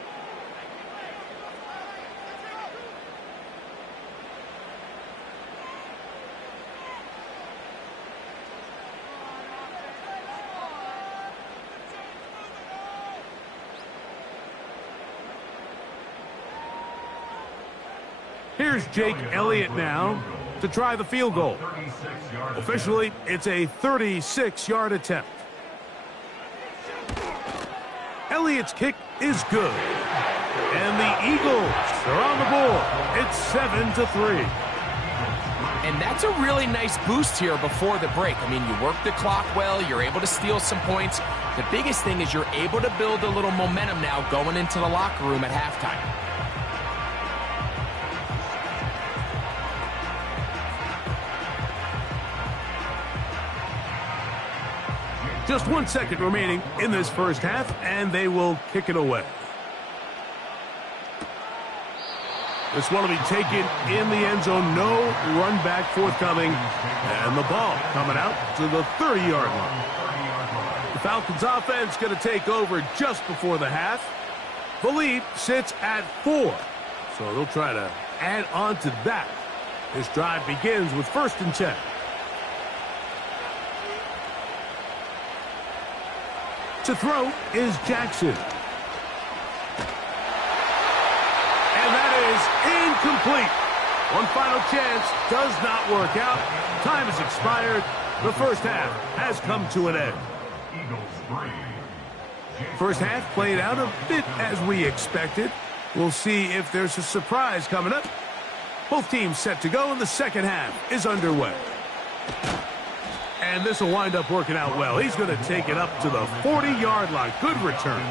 Here's Jake Elliott now to try the field goal. Officially, it's a 36-yard attempt. Elliott's kick is good. And the Eagles are on the board. It's 7-3. And that's a really nice boost here before the break. I mean, you work the clock well, you're able to steal some points. The biggest thing is you're able to build a little momentum now going into the locker room at halftime. Just 1 second remaining in this first half, and they will kick it away. This one will be taken in the end zone. No run back forthcoming. And the ball coming out to the 30-yard line. The Falcons offense going to take over just before the half. The lead sits at 4. So they'll try to add on to that. This drive begins with 1st and 10. To throw is Jackson. And that is incomplete. One final chance does not work out. Time has expired. The first half has come to an end. First half played out a bit as we expected. We'll see if there's a surprise coming up. Both teams set to go, and the second half is underway. And this will wind up working out well. He's going to take it up to the 40-yard line. Good return.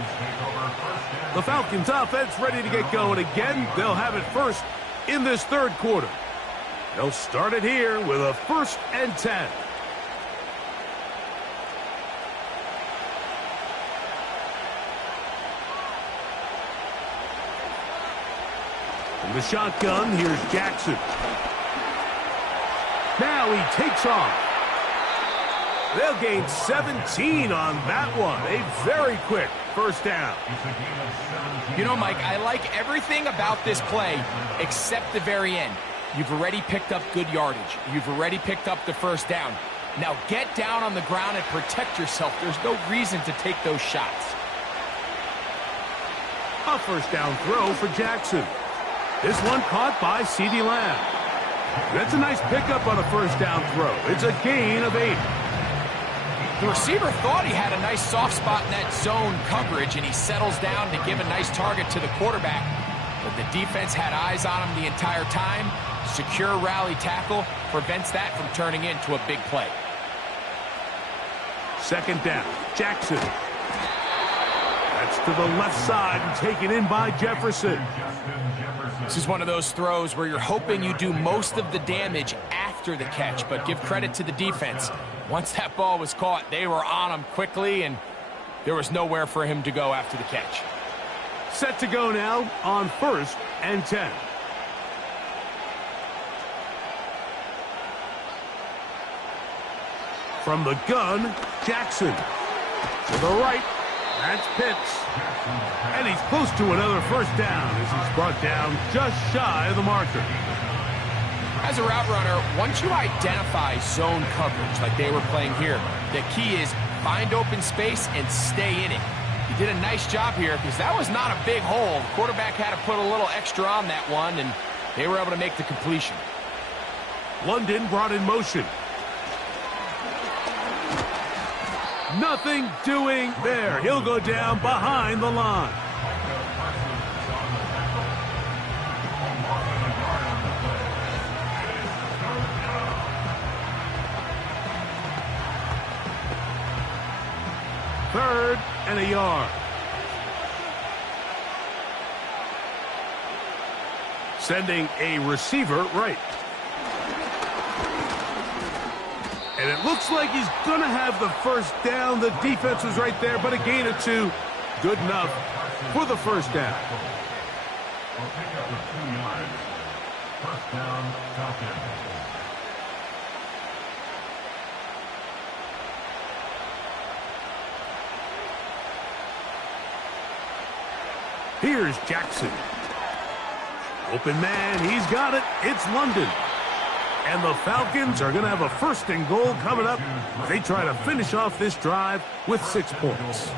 The Falcons offense ready to get going again. They'll have it first in this third quarter. They'll start it here with a 1st and 10. From the shotgun, here's Jackson. Now he takes off. They'll gain 17 on that one. A very quick first down. You know, Mike, I like everything about this play except the very end. You've already picked up good yardage. You've already picked up the first down. Now get down on the ground and protect yourself. There's no reason to take those shots. A first down throw for Jackson. This one caught by CeeDee Lamb. That's a nice pickup on a first down throw. It's a gain of 8. The receiver thought he had a nice soft spot in that zone coverage, and he settles down to give a nice target to the quarterback. But the defense had eyes on him the entire time. Secure rally tackle prevents that from turning into a big play. That's to the left side and taken in by Jefferson. This is one of those throws where you're hoping you do most of the damage after the catch, but give credit to the defense. Once that ball was caught, they were on him quickly, and there was nowhere for him to go after the catch. Set to go now on 1st and 10. From the gun, Jackson. To the right, that's Pitts. And he's close to another first down as he's brought down just shy of the marker. As a route runner, once you identify zone coverage like they were playing here, the key is find open space and stay in it. He did a nice job here because that was not a big hole. The quarterback had to put a little extra on that one, and they were able to make the completion. London brought in motion. Nothing doing there. He'll go down behind the line. Third and a yard. Sending a receiver right. And it looks like he's going to have the first down. The defense was right there, but a gain of 2. Good enough for the first down. Will pick up the 2 yards. First down, Falcons. Here's Jackson. Open man, he's got it. It's London. And the Falcons are going to have a 1st and goal coming up. They try to finish off this drive with 6 points.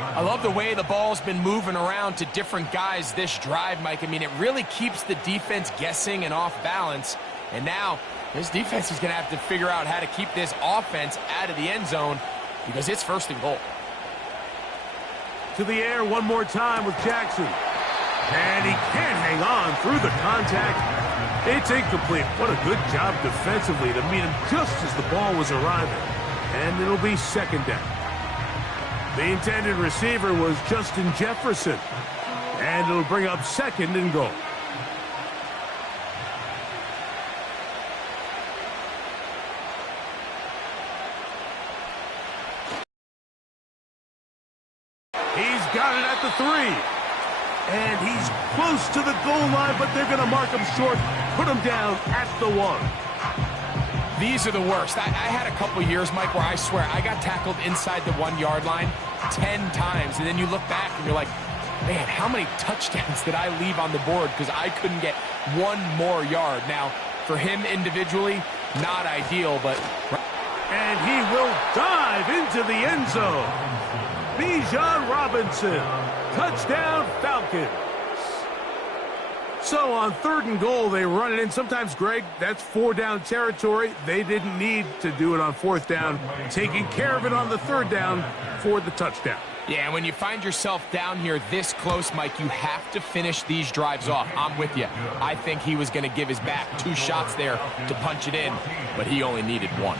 I love the way the ball's been moving around to different guys this drive, Mike. I mean, it really keeps the defense guessing and off balance. And now this defense is going to have to figure out how to keep this offense out of the end zone because it's 1st and goal. To the air one more time with Jackson. And he can't hang on through the contact. It's incomplete. What a good job defensively to meet him just as the ball was arriving. And it'll be 2nd down. The intended receiver was Justin Jefferson. And it'll bring up 2nd and goal. He's got it at the 3. And he's close to the goal line, but they're going to mark him short, put him down at the 1. These are the worst. I had a couple years, Mike, where I swear I got tackled inside the 1-yard line 10 times. And then you look back and you're like, man, how many touchdowns did I leave on the board because I couldn't get 1 more yard? Now, for him individually, not ideal, but... And he will dive into the end zone. Bijan Robinson. Touchdown, Falcons. So on 3rd and goal, they run it in. Sometimes, Greg, that's 4-down territory. They didn't need to do it on 4th down. Taking care of it on the 3rd down for the touchdown. Yeah, and when you find yourself down here this close, Mike, you have to finish these drives off. I'm with you. I think he was going to give his back 2 shots there to punch it in, but he only needed 1.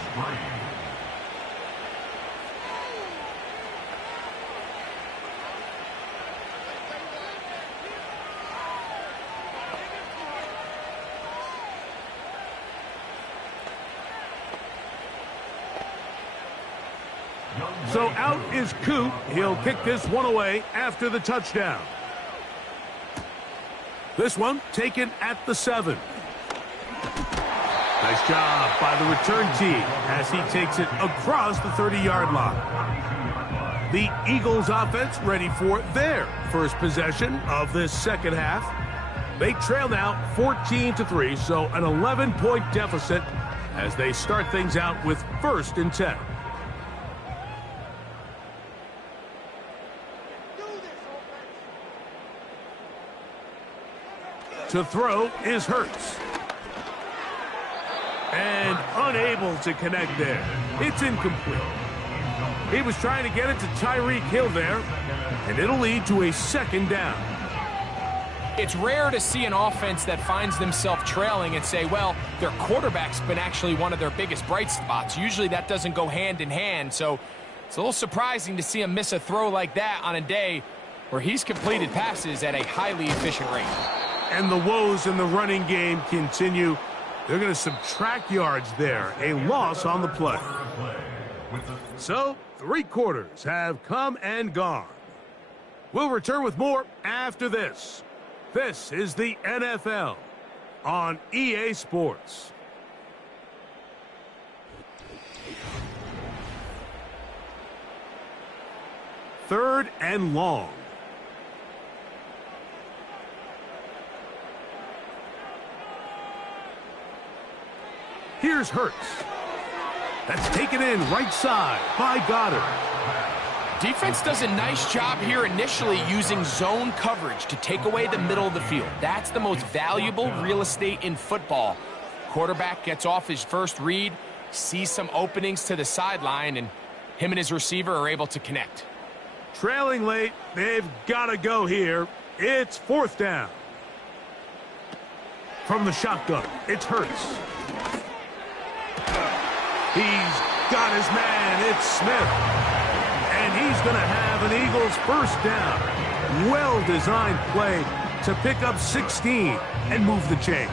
So out is Coop. He'll kick this one away after the touchdown. This one taken at the 7. Nice job by the return team as he takes it across the 30-yard line. The Eagles offense ready for their first possession of this 2nd half. They trail now 14-3, so an 11-point deficit as they start things out with 1st and 10. To throw is Hurts. And unable to connect there. It's incomplete. He was trying to get it to Tyreek Hill there, and it'll lead to a 2nd down. It's rare to see an offense that finds themselves trailing and say, well, their quarterback's been actually one of their biggest bright spots. Usually that doesn't go hand in hand, so It's a little surprising to see him miss a throw like that on a day where he's completed passes at a highly efficient rate. And the woes in the running game continue. They're going to subtract yards there. A loss on the play. So, 3 quarters have come and gone. We'll return with more after this. This is the NFL on EA Sports. Third and long. Here's Hurts. That's taken in right side by Goddard. Defense does a nice job here initially using zone coverage to take away the middle of the field. That's the most valuable real estate in football. Quarterback gets off his first read, sees some openings to the sideline, and him and his receiver are able to connect. Trailing late, they've got to go here. It's 4th down. From the shotgun, it's Hurts. He's got his man. It's Smith. And he's going to have an Eagles first down. Well-designed play to pick up 16 and move the chains.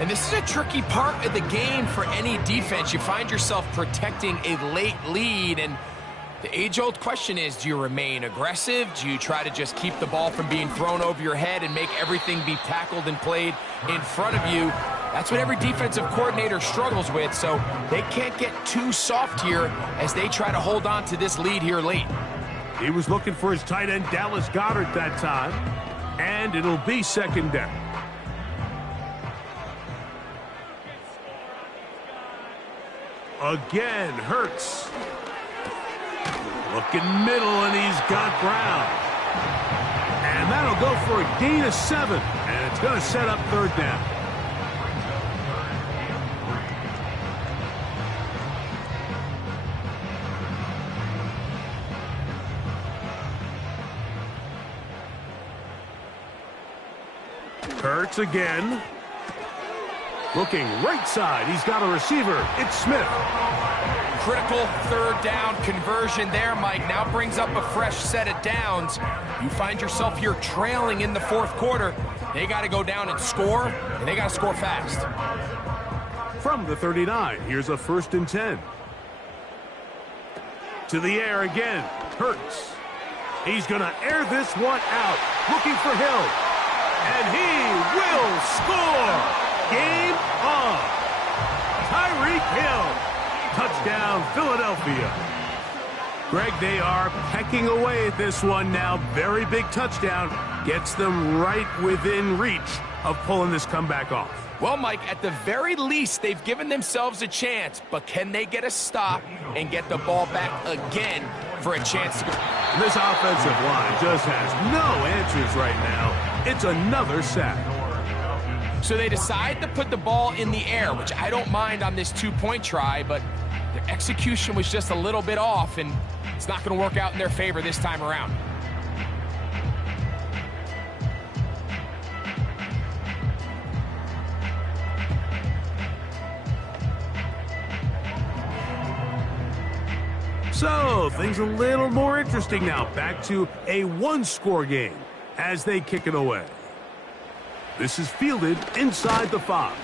And this is a tricky part of the game for any defense. You find yourself protecting a late lead, and the age-old question is, do you remain aggressive? Do you try to just keep the ball from being thrown over your head and make everything be tackled and played in front of you? That's what every defensive coordinator struggles with, so they can't get too soft here as they try to hold on to this lead here late. He was looking for his tight end, Dallas Goedert, that time, and it'll be 2nd down. Again, Hurts. Looking middle, and he's got Brown. And that'll go for a gain of 7, and it's going to set up 3rd down. Hurts again. Looking right side. He's got a receiver. It's Smith. Critical 3rd down conversion there, Mike. Now brings up a fresh set of downs. You find yourself here trailing in the 4th quarter. They got to go down and score, and they got to score fast. From the 39, here's a 1st and 10. To the air again. Hurts. He's going to air this one out. Looking for Hill. And he will score. Game on. Tyreek Hill. Touchdown, Philadelphia. Greg, they are pecking away at this one now. Very big touchdown. Gets them right within reach of pulling this comeback off. Well, Mike, at the very least, they've given themselves a chance, but can they get a stop and get the ball back again for a chance to go? This offensive line just has no answers right now. It's another sack. So they decide to put the ball in the air, which I don't mind on this 2-point try, but their execution was just a little bit off, and it's not going to work out in their favor this time around. So, things a little more interesting now. Back to a 1-score game as they kick it away. This is fielded inside the 5.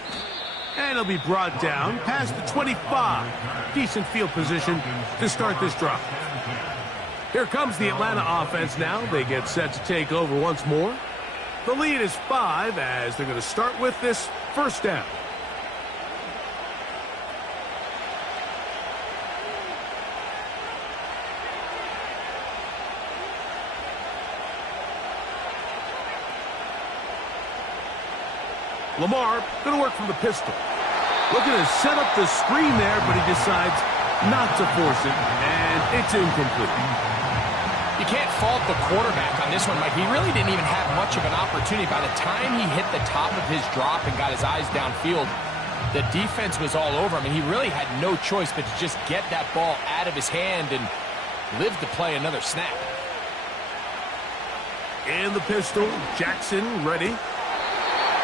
And it'll be brought down past the 25. Decent field position to start this drive. Here comes the Atlanta offense now. They get set to take over once more. The lead is 5 as they're going to start with this 1st down. Lamar going to work from the pistol. Looking to set up the screen there, but he decides not to force it, and it's incomplete. You can't fault the quarterback on this one, Mike. He really didn't even have much of an opportunity. By the time he hit the top of his drop and got his eyes downfield, the defense was all over him, and he really had no choice but to just get that ball out of his hand and live to play another snap. And the pistol, Jackson ready.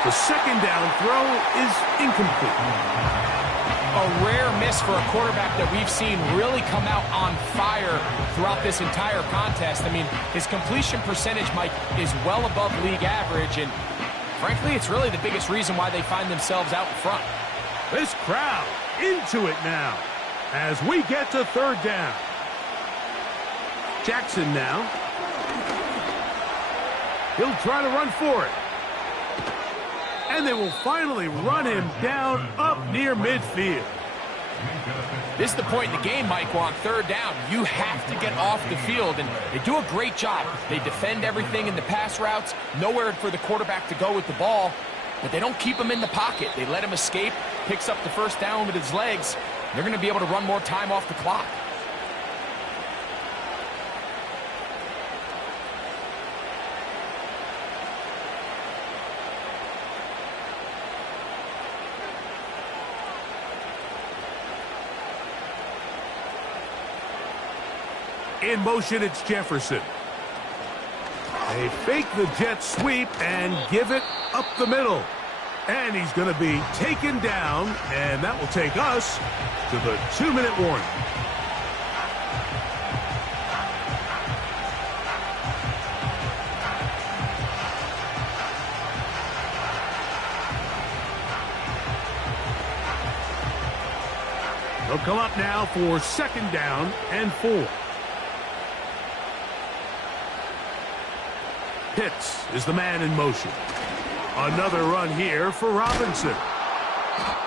The 2nd down throw is incomplete. a rare miss for a quarterback that we've seen really come out on fire throughout this entire contest. I mean, his completion percentage, Mike, is well above league average, and frankly, it's really the biggest reason why they find themselves out in front. This crowd into it now as we get to third down. Jackson now. He'll try to run for it. And they will finally run him down up near midfield. This is the point in the game, Mike, where on third down, you have to get off the field, and they do a great job. They defend everything in the pass routes, nowhere for the quarterback to go with the ball, but they don't keep him in the pocket. They let him escape, picks up the first down with his legs. They're going to be able to run more time off the clock. In motion, it's Jefferson. They fake the jet sweep and give it up the middle. And he's going to be taken down, and that will take us to the 2-minute warning. They'll come up now for second down and 4. Pitts is the man in motion. Another run here for Robinson.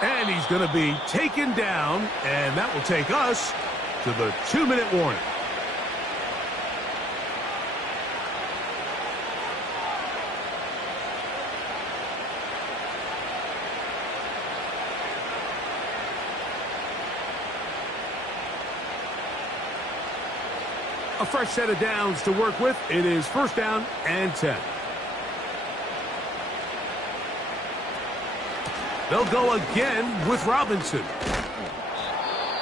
And he's going to be taken down, and that will take us to the 2-minute warning. A fresh set of downs to work with. It is first down and 10. They'll go again with Robinson.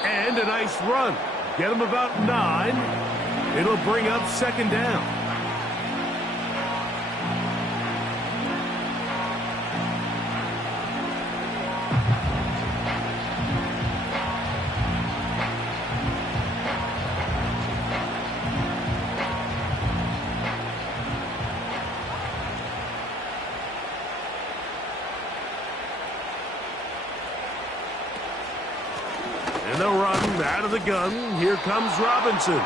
And a nice run. Get him about 9. It'll bring up second down. And they'll run out of the gun. Here comes Robinson.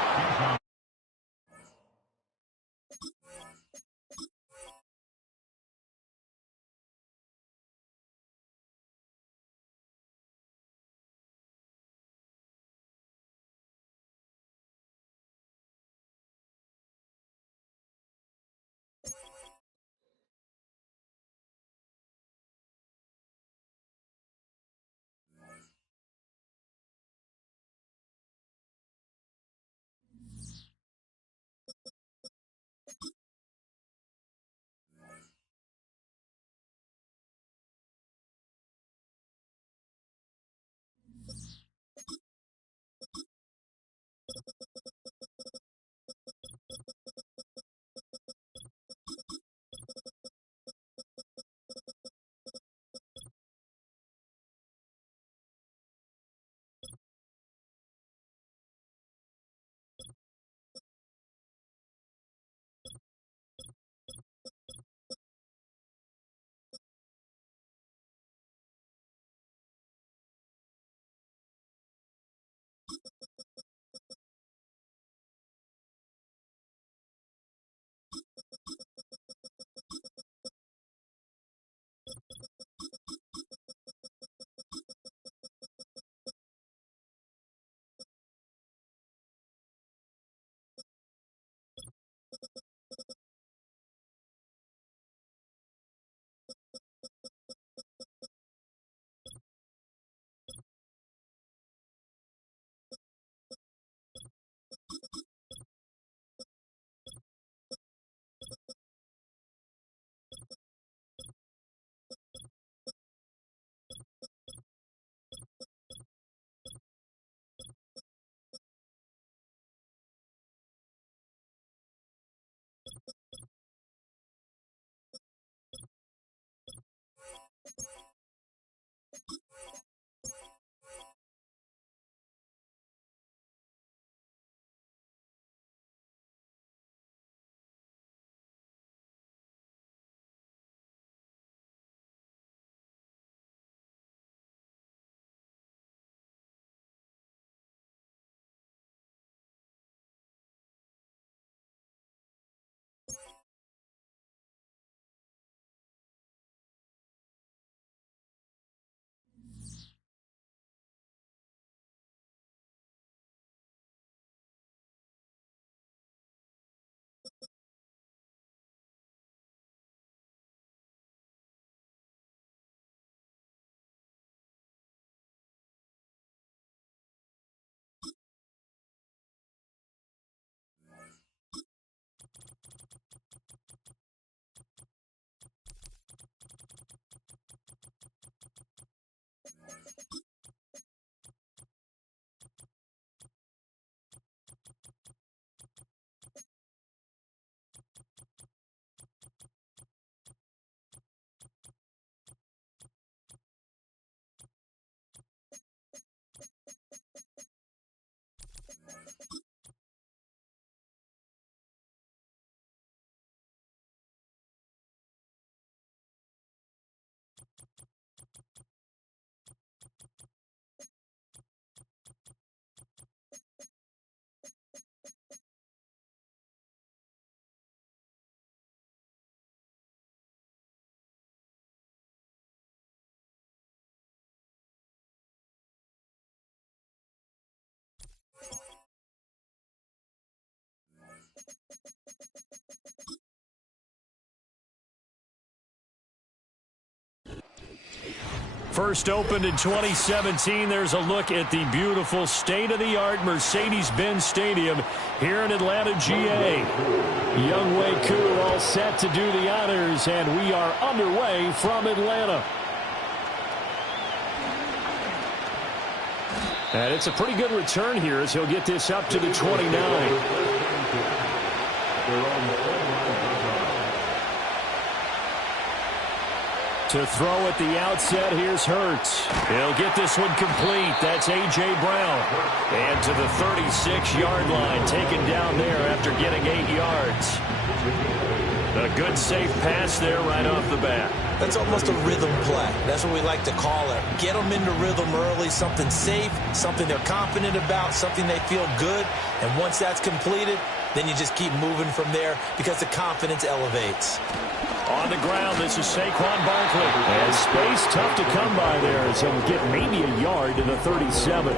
First opened in 2017. There's a look at the beautiful state-of-the-art Mercedes-Benz Stadium here in Atlanta, GA. Younghoe Koo all set to do the honors, and we are underway from Atlanta. And it's a pretty good return here as he'll get this up to the 29. To throw at the outset, here's Hurts. He'll get this one complete. That's A.J. Brown. And to the 36-yard line, taken down there after getting 8 yards. A good, safe pass there right off the bat. That's almost a rhythm play. That's what we like to call it. Get them into rhythm early, something safe, something they're confident about, something they feel good. And once that's completed, then you just keep moving from there because the confidence elevates. On the ground, this is Saquon Barkley. And space tough to come by there as he'll get maybe a yard to the 37.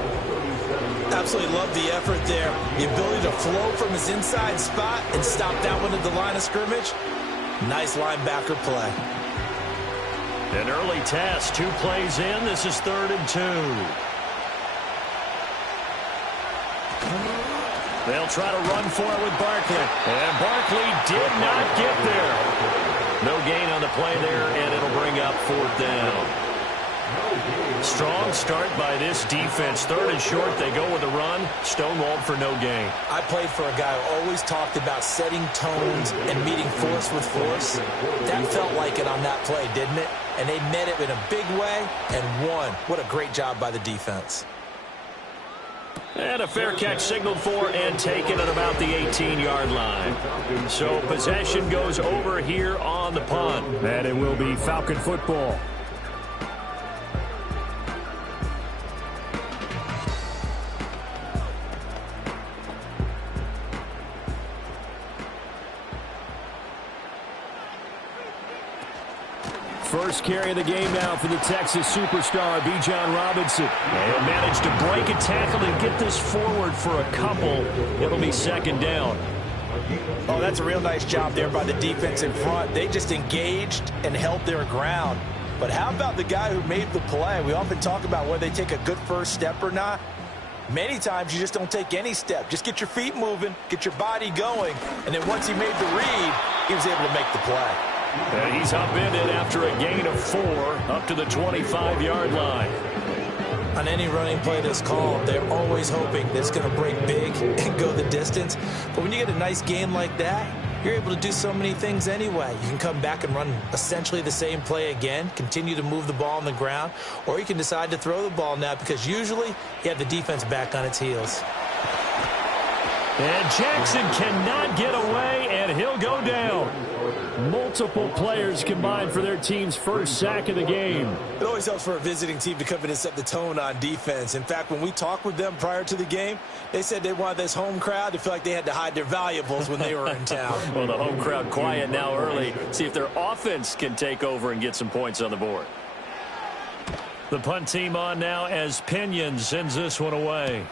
Absolutely love the effort there. The ability to flow from his inside spot and stop that one at the line of scrimmage. Nice linebacker play. An early test, 2 plays in. This is 3rd and 2. They'll try to run for it with Barkley. And Barkley did not get there. No gain on the play there, and it'll bring up 4th down. Strong start by this defense. 3rd and short, they go with a run. Stonewalled for no gain. I played for a guy who always talked about setting tones and meeting force with force. That felt like it on that play, didn't it? And they met it in a big way and won. What a great job by the defense. And a fair catch signaled for and taken at about the 18-yard line. So possession goes over here on the punt. And it will be Falcon football. First carry of the game now for the Texas superstar, Bijan Robinson. And managed to break a tackle and get this forward for a couple. It'll be 2nd down. Oh, that's a real nice job there by the defense in front. They just engaged and held their ground. But how about the guy who made the play? We often talk about whether they take a good first step or not. Many times you just don't take any step. Just get your feet moving, get your body going, and then once he made the read, he was able to make the play. And he's upended after a gain of 4 up to the 25-yard line. On any running play that's called, they're always hoping that it's going to break big and go the distance. But when you get a nice game like that, you're able to do so many things anyway. You can come back and run essentially the same play again, continue to move the ball on the ground, or you can decide to throw the ball now because usually you have the defense back on its heels. And Jackson cannot get away, and he'll go down. Multiple players combined for their team's first sack of the game. It always helps for a visiting team to come in and set the tone on defense. In fact, when we talked with them prior to the game, they said they wanted this home crowd to feel like they had to hide their valuables when they were in town. Well, the home crowd quiet now early. See if their offense can take over and get some points on the board. The punt team on now as Pinion sends this one away.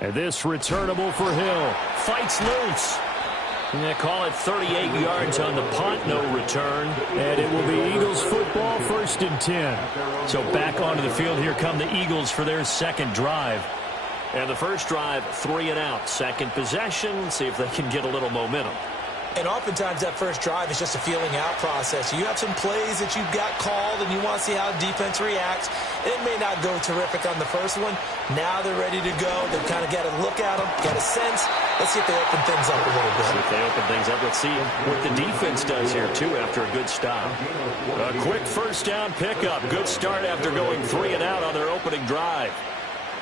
And this returnable for Hill. Fights loose. And they call it 38 yards on the punt, no return. And it will be Eagles football, 1st and 10. So back onto the field, here come the Eagles for their 2nd drive. And the first drive, 3 and out. 2nd possession, see if they can get a little momentum. And oftentimes that first drive is just a feeling out process. You have some plays that you've got called and you want to see how the defense reacts. It may not go terrific on the first one. Now they're ready to go. They've kind of got to look at them, got a sense. Let's see if they open things up a little bit. See if they open things up. Let's see what the defense does here, too, after a good stop. A quick first down pickup. Good start after going 3 and out on their opening drive.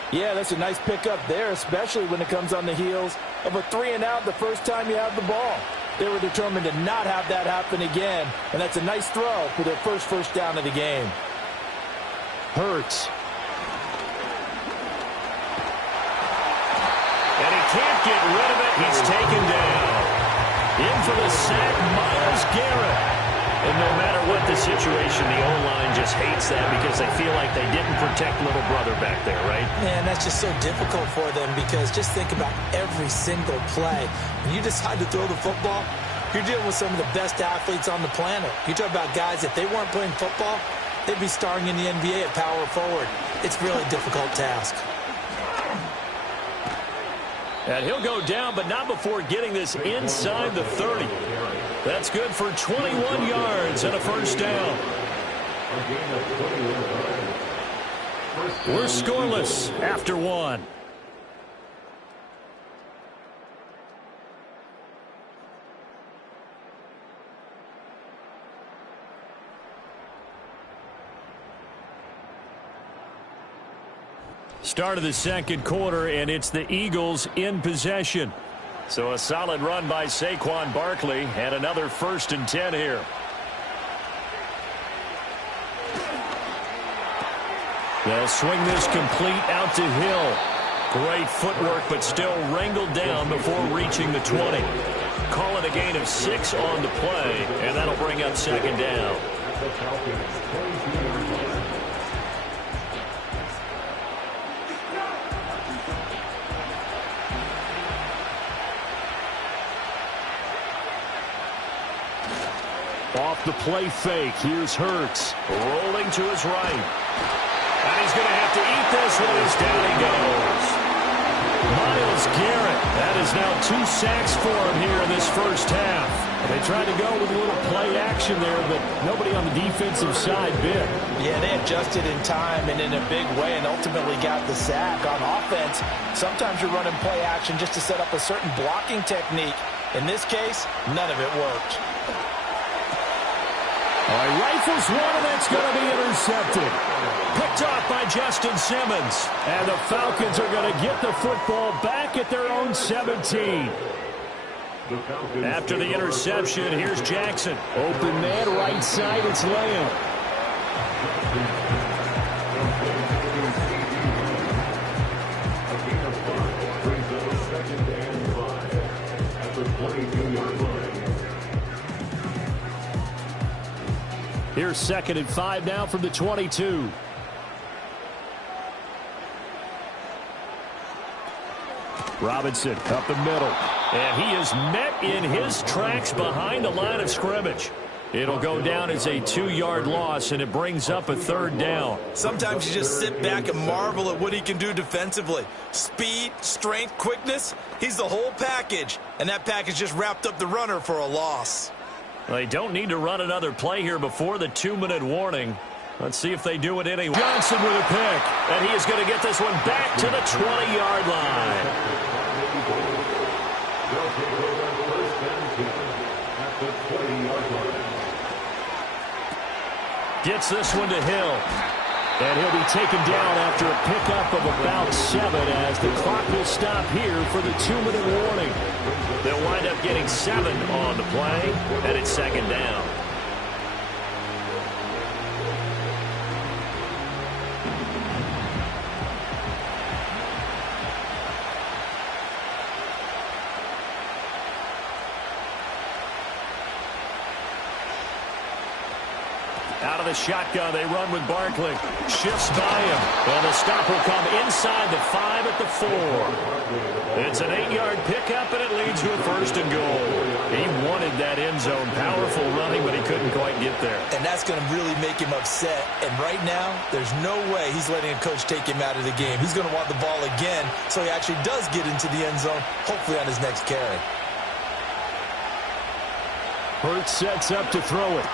Yeah, that's a nice pickup there, especially when it comes on the heels of a 3 and out the first time you have the ball. They were determined to not have that happen again, and that's a nice throw for their first down of the game. Hurts. And he can't get rid of it. He's taken down. In for the sack, Myles Garrett. And no matter what the situation, the O-line just hates that because they feel like they didn't protect little brother back there, right? Man, that's just so difficult for them because just think about every single play. When you decide to throw the football, you're dealing with some of the best athletes on the planet. You talk about guys, if they weren't playing football, they'd be starring in the NBA at power forward. It's a really difficult task. And he'll go down, but not before getting this inside the 30. That's good for 21 yards and a first down. We're scoreless after one. Start of the second quarter, and it's the Eagles in possession. So a solid run by Saquon Barkley, and another 1st and 10 here. They'll swing this complete out to Hill. Great footwork, but still wrangled down before reaching the 20. Call it a gain of 6 on the play, and that'll bring up 2nd down. Off the play fake, here's Hurts, rolling to his right. And he's going to have to eat this one as down he goes. Myles Garrett, that is now 2 sacks for him here in this first half. They tried to go with a little play action there, but nobody on the defensive side bit. Yeah, they adjusted in time and in a big way and ultimately got the sack. On offense, sometimes you're running play action just to set up a certain blocking technique. In this case, none of it worked. All right, rifles one, and that's going to be intercepted. Picked off by Justin Simmons. And the Falcons are going to get the football back at their own 17. After the interception, here's Jackson. Open man, right side, it's Lamb. Here's 2nd and 5 now from the 22. Robinson up the middle. And he is met in his tracks behind the line of scrimmage. It'll go down as a 2-yard loss, and it brings up a 3rd down. Sometimes you just sit back and marvel at what he can do defensively. Speed, strength, quickness, he's the whole package. And that package just wrapped up the runner for a loss. They don't need to run another play here before the 2-minute warning. Let's see if they do it anyway. Johnson with a pick, and he is going to get this one back to the 20-yard line. Gets this one to Hill. And he'll be taken down after a pickup of about 7 as the clock will stop here for the 2-minute warning. They'll wind up getting 7 on the play, and it's 2nd down. Out of the shotgun, they run with Barkley. Shifts by him. And the stop will come inside the 5 at the 4. It's an 8-yard pickup, and it leads to a 1st and goal. He wanted that end zone. Powerful running, but he couldn't quite get there. And that's going to really make him upset. And right now, there's no way he's letting a coach take him out of the game. He's going to want the ball again, so he actually does get into the end zone, hopefully on his next carry. Hurts sets up to throw it.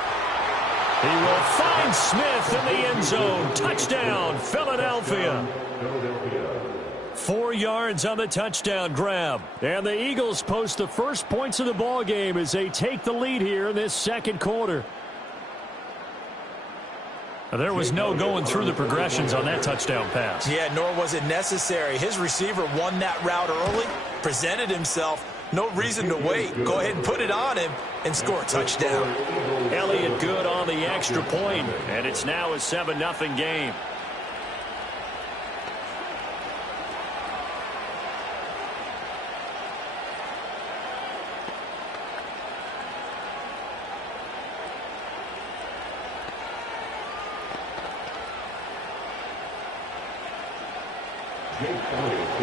He will find Smith in the end zone. Touchdown, Philadelphia. 4 yards on the touchdown grab. And the Eagles post the first points of the ball game as they take the lead here in this second quarter. There was no going through the progressions on that touchdown pass. Yeah, nor was it necessary. His receiver won that route early, presented himself. No reason to wait. Go ahead and put it on him and score a touchdown. Elliott good on the extra point, and it's now a 7-0 game.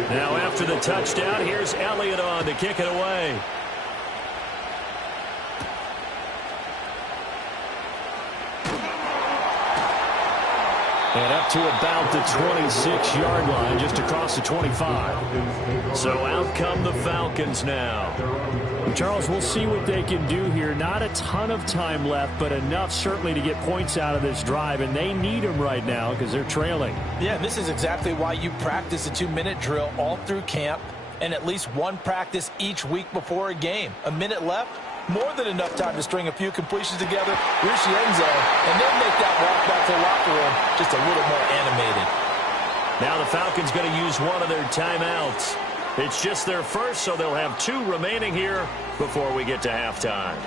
Now after the touchdown, here's Elliott on to kick it away. And up to about the 26-yard line, just across the 25. So out come the Falcons now. Charles, we'll see what they can do here. Not a ton of time left, but enough certainly to get points out of this drive, and they need them right now because they're trailing. Yeah, this is exactly why you practice a 2-minute drill all through camp and at least one practice each week before a game. A minute left, more than enough time to string a few completions together, reach the end zone, and then make that walk back to the locker room just a little more animated. Now the Falcons going to use one of their timeouts. It's just their first, so they'll have 2 remaining here before we get to halftime.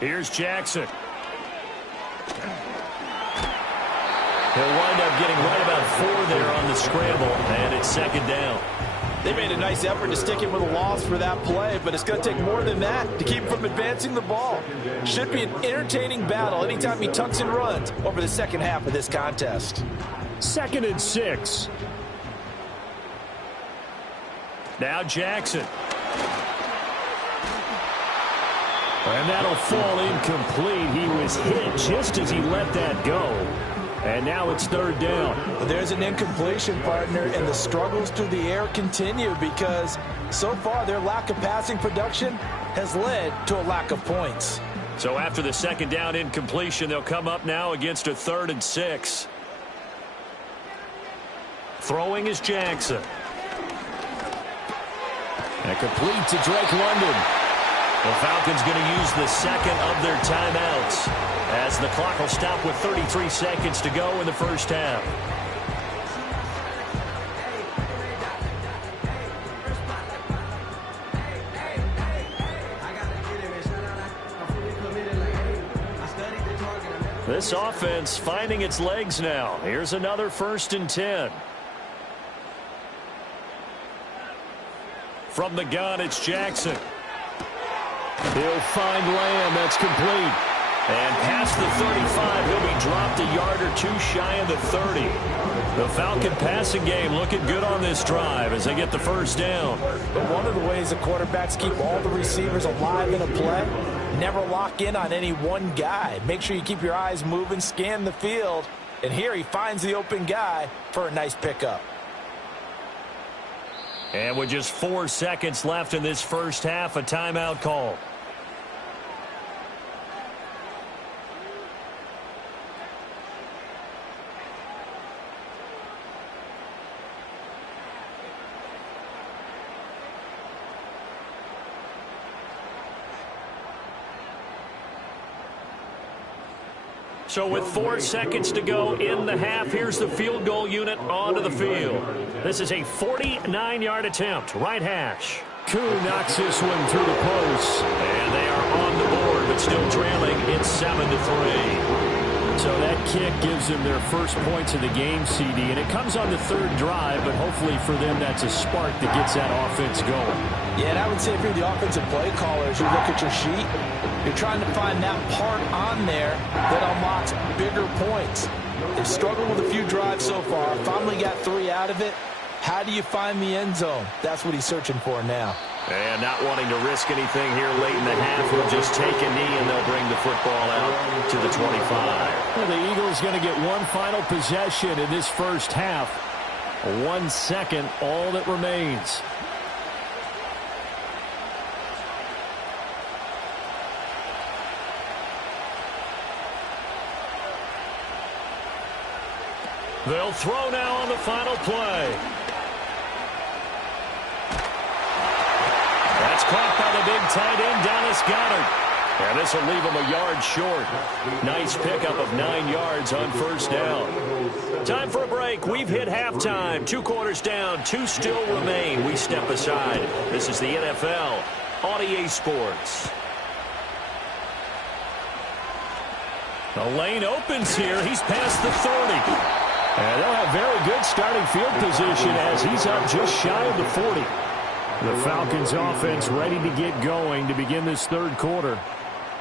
Here's Jackson. He'll wind up getting right about 4 there on the scramble, and it's second down. They made a nice effort to stick him with a loss for that play, but it's going to take more than that to keep him from advancing the ball. Should be an entertaining battle anytime he tucks and runs over the second half of this contest. 2nd and 6. Now Jackson. And that'll fall incomplete. He was hit just as he let that go. And now it's 3rd down. There's an incompletion, partner, and the struggles through the air continue because so far their lack of passing production has led to a lack of points. So after the 2nd down incompletion, they'll come up now against a 3rd and 6. Throwing is Jackson. And complete to Drake London. The Falcons going to use the 2nd of their timeouts as the clock will stop with 33 seconds to go in the first half. This offense finding its legs now. Here's another 1st and 10. From the gun, it's Jackson. He'll find Lamb. That's complete. And past the 35, he'll be dropped a yard or 2 shy of the 30. The Falcon passing game looking good on this drive as they get the 1st down. But one of the ways the quarterbacks keep all the receivers alive in a play, never lock in on any one guy. Make sure you keep your eyes moving, scan the field. And here he finds the open guy for a nice pickup. And with just 4 seconds left in this first half, a timeout call. So with 4 seconds to go in the half, here's the field goal unit onto the field. This is a 49-yard attempt, right hash. Koo knocks this one through the post. And they are on the board, but still trailing. It's 7-3. So that kick gives them their first points of the game, CD, and it comes on the 3rd drive, but hopefully for them that's a spark that gets that offense going. Yeah, and I would say if you're the offensive play caller, as you look at your sheet, you're trying to find that part on there that unlocks bigger points. They've struggled with a few drives so far, finally got 3 out of it. How do you find the end zone? That's what he's searching for now. And not wanting to risk anything here late in the half, he'll just take a knee and they'll bring the football out to the 25. Well, the Eagles going to get one final possession in this first half. 1 second, all that remains. They'll throw now on the final play. That's caught by the big tight end, Dallas Goedert. And this will leave him a yard short. Nice pickup of 9 yards on 1st down. Time for a break. We've hit halftime. 2 quarters down. 2 still remain. We step aside. This is the NFL on EA Sports. The lane opens here. He's past the 30. And they'll have very good starting field position as he's up just shy of the 40. The Falcons offense ready to get going to begin this 3rd quarter.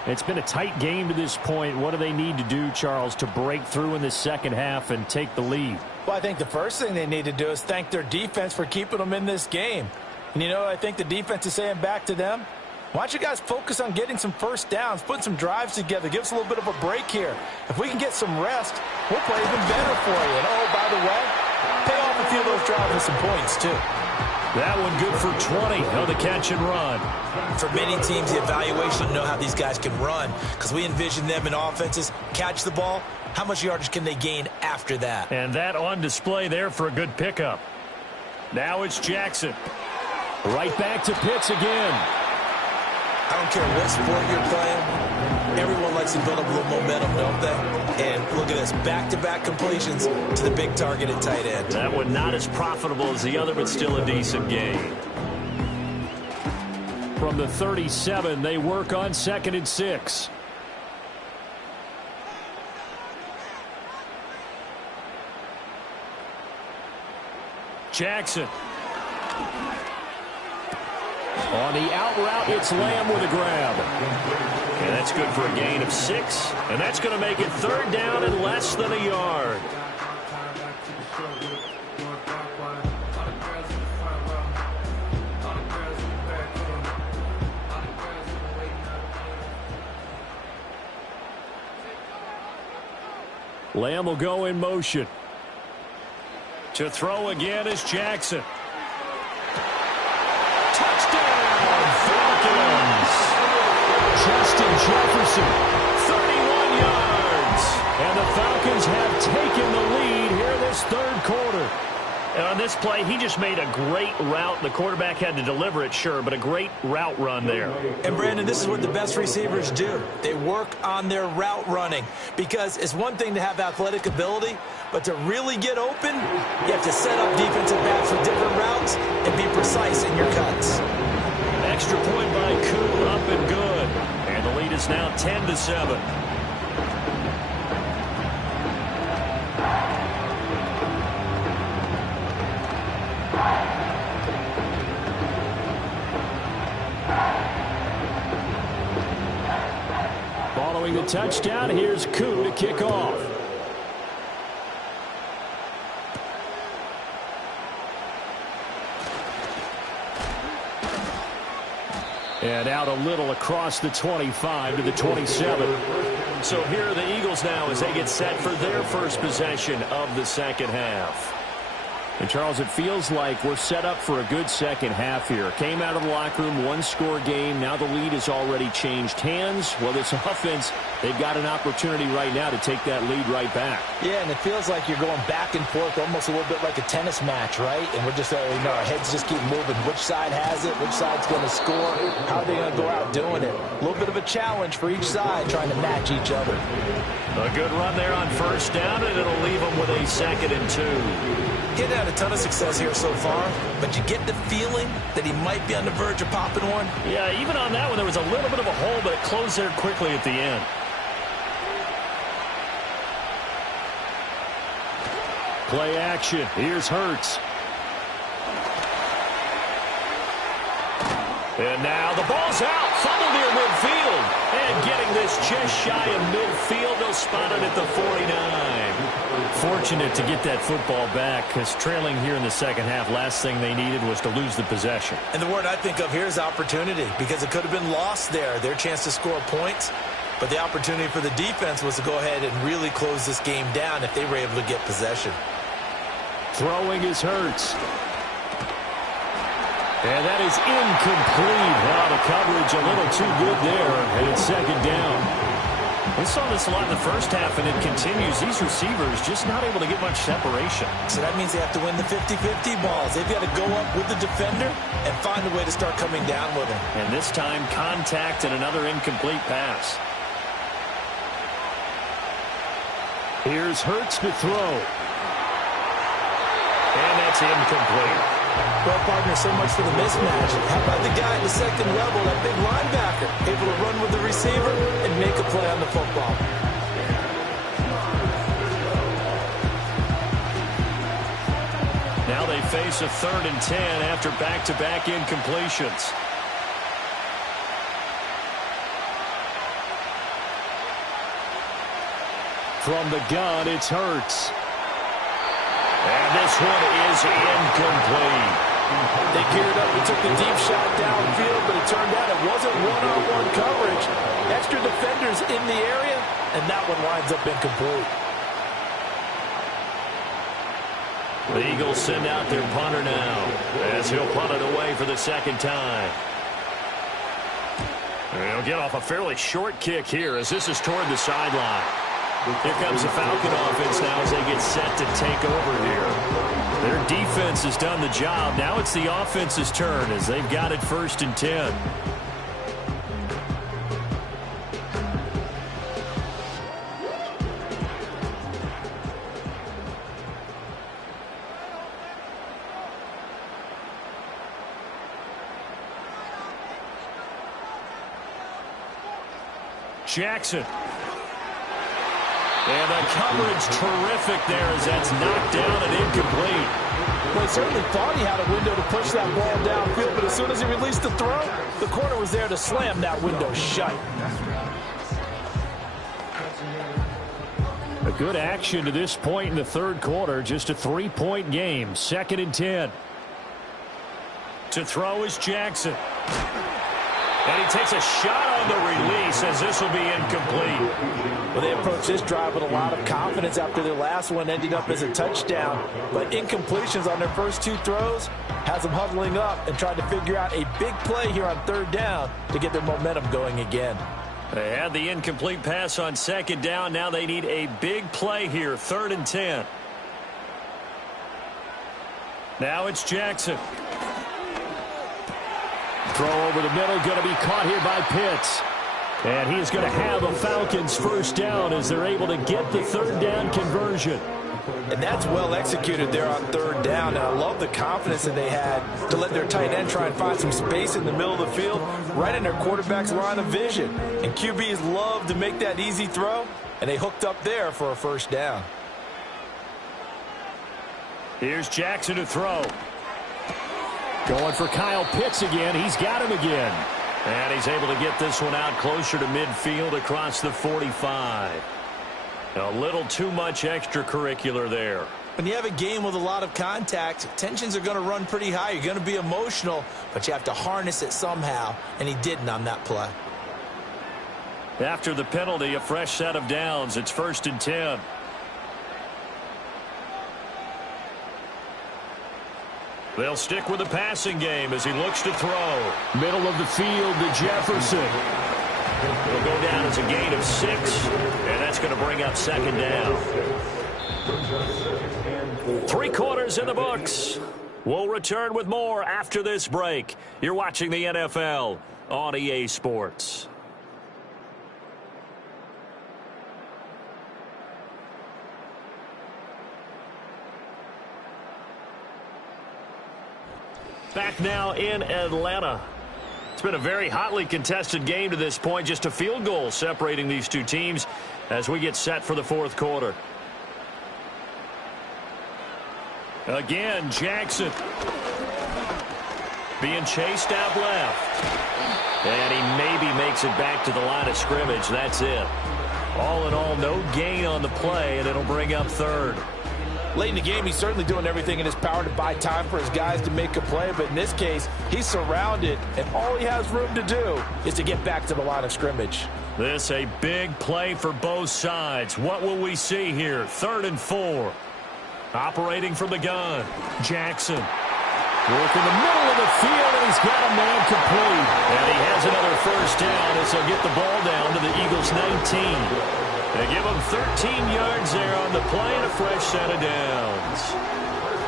It's been a tight game to this point. What do they need to do, Charles, to break through in the second half and take the lead? Well, I think the first thing they need to do is thank their defense for keeping them in this game. And you know what I think the defense is saying back to them? Why don't you guys focus on getting some first downs, putting some drives together, give us a little bit of a break here. If we can get some rest, we'll play even better for you. And oh, by the way, pay off a few of those drives with some points, too. That one good for 20 on the catch and run. For many teams, the evaluation to know how these guys can run, because we envision them in offenses, catch the ball, how much yardage can they gain after that? And that on display there for a good pickup. Now it's Jackson. Right back to Pitts again. I don't care what sport you're playing. Everyone likes to build up a little momentum, don't they? And look at this, back-to-back completions to the big target at tight end. That one not as profitable as the other, but still a decent gain. From the 37, they work on 2nd and 6. Jackson. On the out route, it's Lamb with a grab. And that's good for a gain of 6. And that's going to make it 3rd down and less than a yard. Lamb will go in motion. To throw again is Jackson. Justin Jefferson, 31 yards. And the Falcons have taken the lead here this 3rd quarter. And on this play, he just made a great route. The quarterback had to deliver it, sure, but a great route run there. And, Brandon, this is what the best receivers do. They work on their route running, because it's one thing to have athletic ability, but to really get open, you have to set up defensive backs with different routes and be precise in your cuts. Extra point by Koo, up and good. And the lead is now 10-7. Following the touchdown, here's Koo to kick off. And out a little across the 25 to the 27. So here are the Eagles now as they get set for their first possession of the second half. And, Charles, it feels like we're set up for a good second half here. Came out of the locker room, one-score game. Now the lead has already changed hands. Well, this offense, they've got an opportunity right now to take that lead right back. Yeah, and it feels like you're going back and forth almost a little bit like a tennis match, right? And we're just, our heads just keep moving. Which side has it? Which side's going to score? How are they going to go out doing it? A little bit of a challenge for each side trying to match each other. A good run there on 1st down, and it'll leave them with a 2nd and 2. He hadn't had a ton of success here so far, but you get the feeling that he might be on the verge of popping one. Yeah, even on that one, there was a little bit of a hole, but it closed there quickly at the end. Play action. Here's Hurts. And now the ball's out. Fumble near midfield. And getting this just shy of midfield. They'll spot it at the 49. Fortunate to get that football back, because trailing here in the second half, last thing they needed was to lose the possession. And the word I think of here is opportunity, because it could have been lost there, their chance to score points. But the opportunity for the defense was to go ahead and really close this game down if they were able to get possession. Throwing is Hurts. And that is incomplete. Wow, the coverage a little too good there, and it's 2nd down. We saw this a lot in the first half, and it continues. These receivers just not able to get much separation. So that means they have to win the 50-50 balls. They've got to go up with the defender and find a way to start coming down with him. And this time, contact and another incomplete pass. Here's Hurts to throw. And that's incomplete. Well, partner, so much for the mismatch. How about the guy at the 2nd level, that big linebacker, able to run with the receiver and make a play on the football? Now they face a 3rd and 10 after back-to-back incompletions. from the gun, it's Hurts. And this one is incomplete. They geared up and took the deep shot downfield, but it turned out it wasn't one-on-one coverage. Extra defenders in the area, and that one winds up incomplete. The Eagles send out their punter now as he'll punt it away for the second time. He'll get off a fairly short kick here as this is toward the sideline. Here comes the Falcon offense now as they get set to take over here. Their defense has done the job. Now it's the offense's turn as they've got it 1st and 10. Jackson. And the coverage terrific there as that's knocked down and incomplete. Well, he certainly thought he had a window to push that ball downfield, but as soon as he released the throw, the corner was there to slam that window shut. A good action to this point in the third quarter. Just a 3-point game. 2nd and 10. To throw is Jackson. And he takes a shot on the release as this will be incomplete. Well, they approached this drive with a lot of confidence after their last one ended up as a touchdown. But incompletions on their first 2 throws has them huddling up and trying to figure out a big play here on 3rd down to get their momentum going again. They had the incomplete pass on 2nd down. Now they need a big play here, 3rd and 10. Now it's Jackson. Throw over the middle, going to be caught here by Pitts. And he's going to have a Falcons 1st down as they're able to get the 3rd down conversion. And that's well executed there on 3rd down. And I love the confidence that they had to let their tight end try and find some space in the middle of the field, right in their quarterback's line of vision. And QBs love to make that easy throw, and they hooked up there for a 1st down. Here's Jackson to throw. Going for Kyle Pitts again. He's got him again. And he's able to get this one out closer to midfield across the 45. A little too much extracurricular there. When you have a game with a lot of contact, tensions are going to run pretty high. You're going to be emotional, but you have to harness it somehow, and he didn't on that play. After the penalty, a fresh set of downs. It's 1st and 10. They'll stick with the passing game as he looks to throw. Middle of the field to Jefferson. It'll go down as a gain of 6, and that's going to bring up 2nd down. 3 quarters in the books. We'll return with more after this break. You're watching the NFL on EA Sports. Back now in Atlanta. It's been a very hotly contested game to this point. Just a field goal separating these 2 teams as we get set for the 4th quarter. Again, Jackson. Being chased out left. And he maybe makes it back to the line of scrimmage. That's it. All in all, no gain on the play, and it'll bring up 3rd. Late in the game, he's certainly doing everything in his power to buy time for his guys to make a play. But in this case, he's surrounded, and all he has room to do is to get back to the line of scrimmage. This a big play for both sides. What will we see here? 3rd and 4. Operating from the gun. Jackson. Work in the middle of the field, and he's got a man complete. And he has another 1st down as he'll get the ball down to the Eagles' 19. They give him 13 yards there on the play and a fresh set of downs.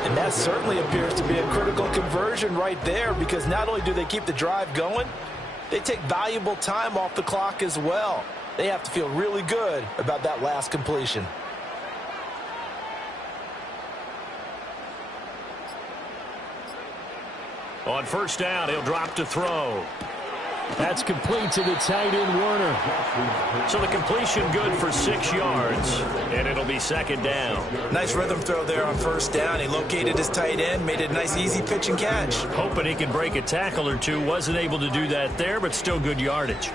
And that certainly appears to be a critical conversion right there, because not only do they keep the drive going, they take valuable time off the clock as well. They have to feel really good about that last completion. On 1st down, he'll drop to throw. That's complete to the tight end, Werner. So the completion good for 6 yards, and it'll be 2nd down. Nice rhythm throw there on 1st down. He located his tight end, made it a nice easy pitch and catch. Hoping he could break a tackle or 2. Wasn't able to do that there, but still good yardage.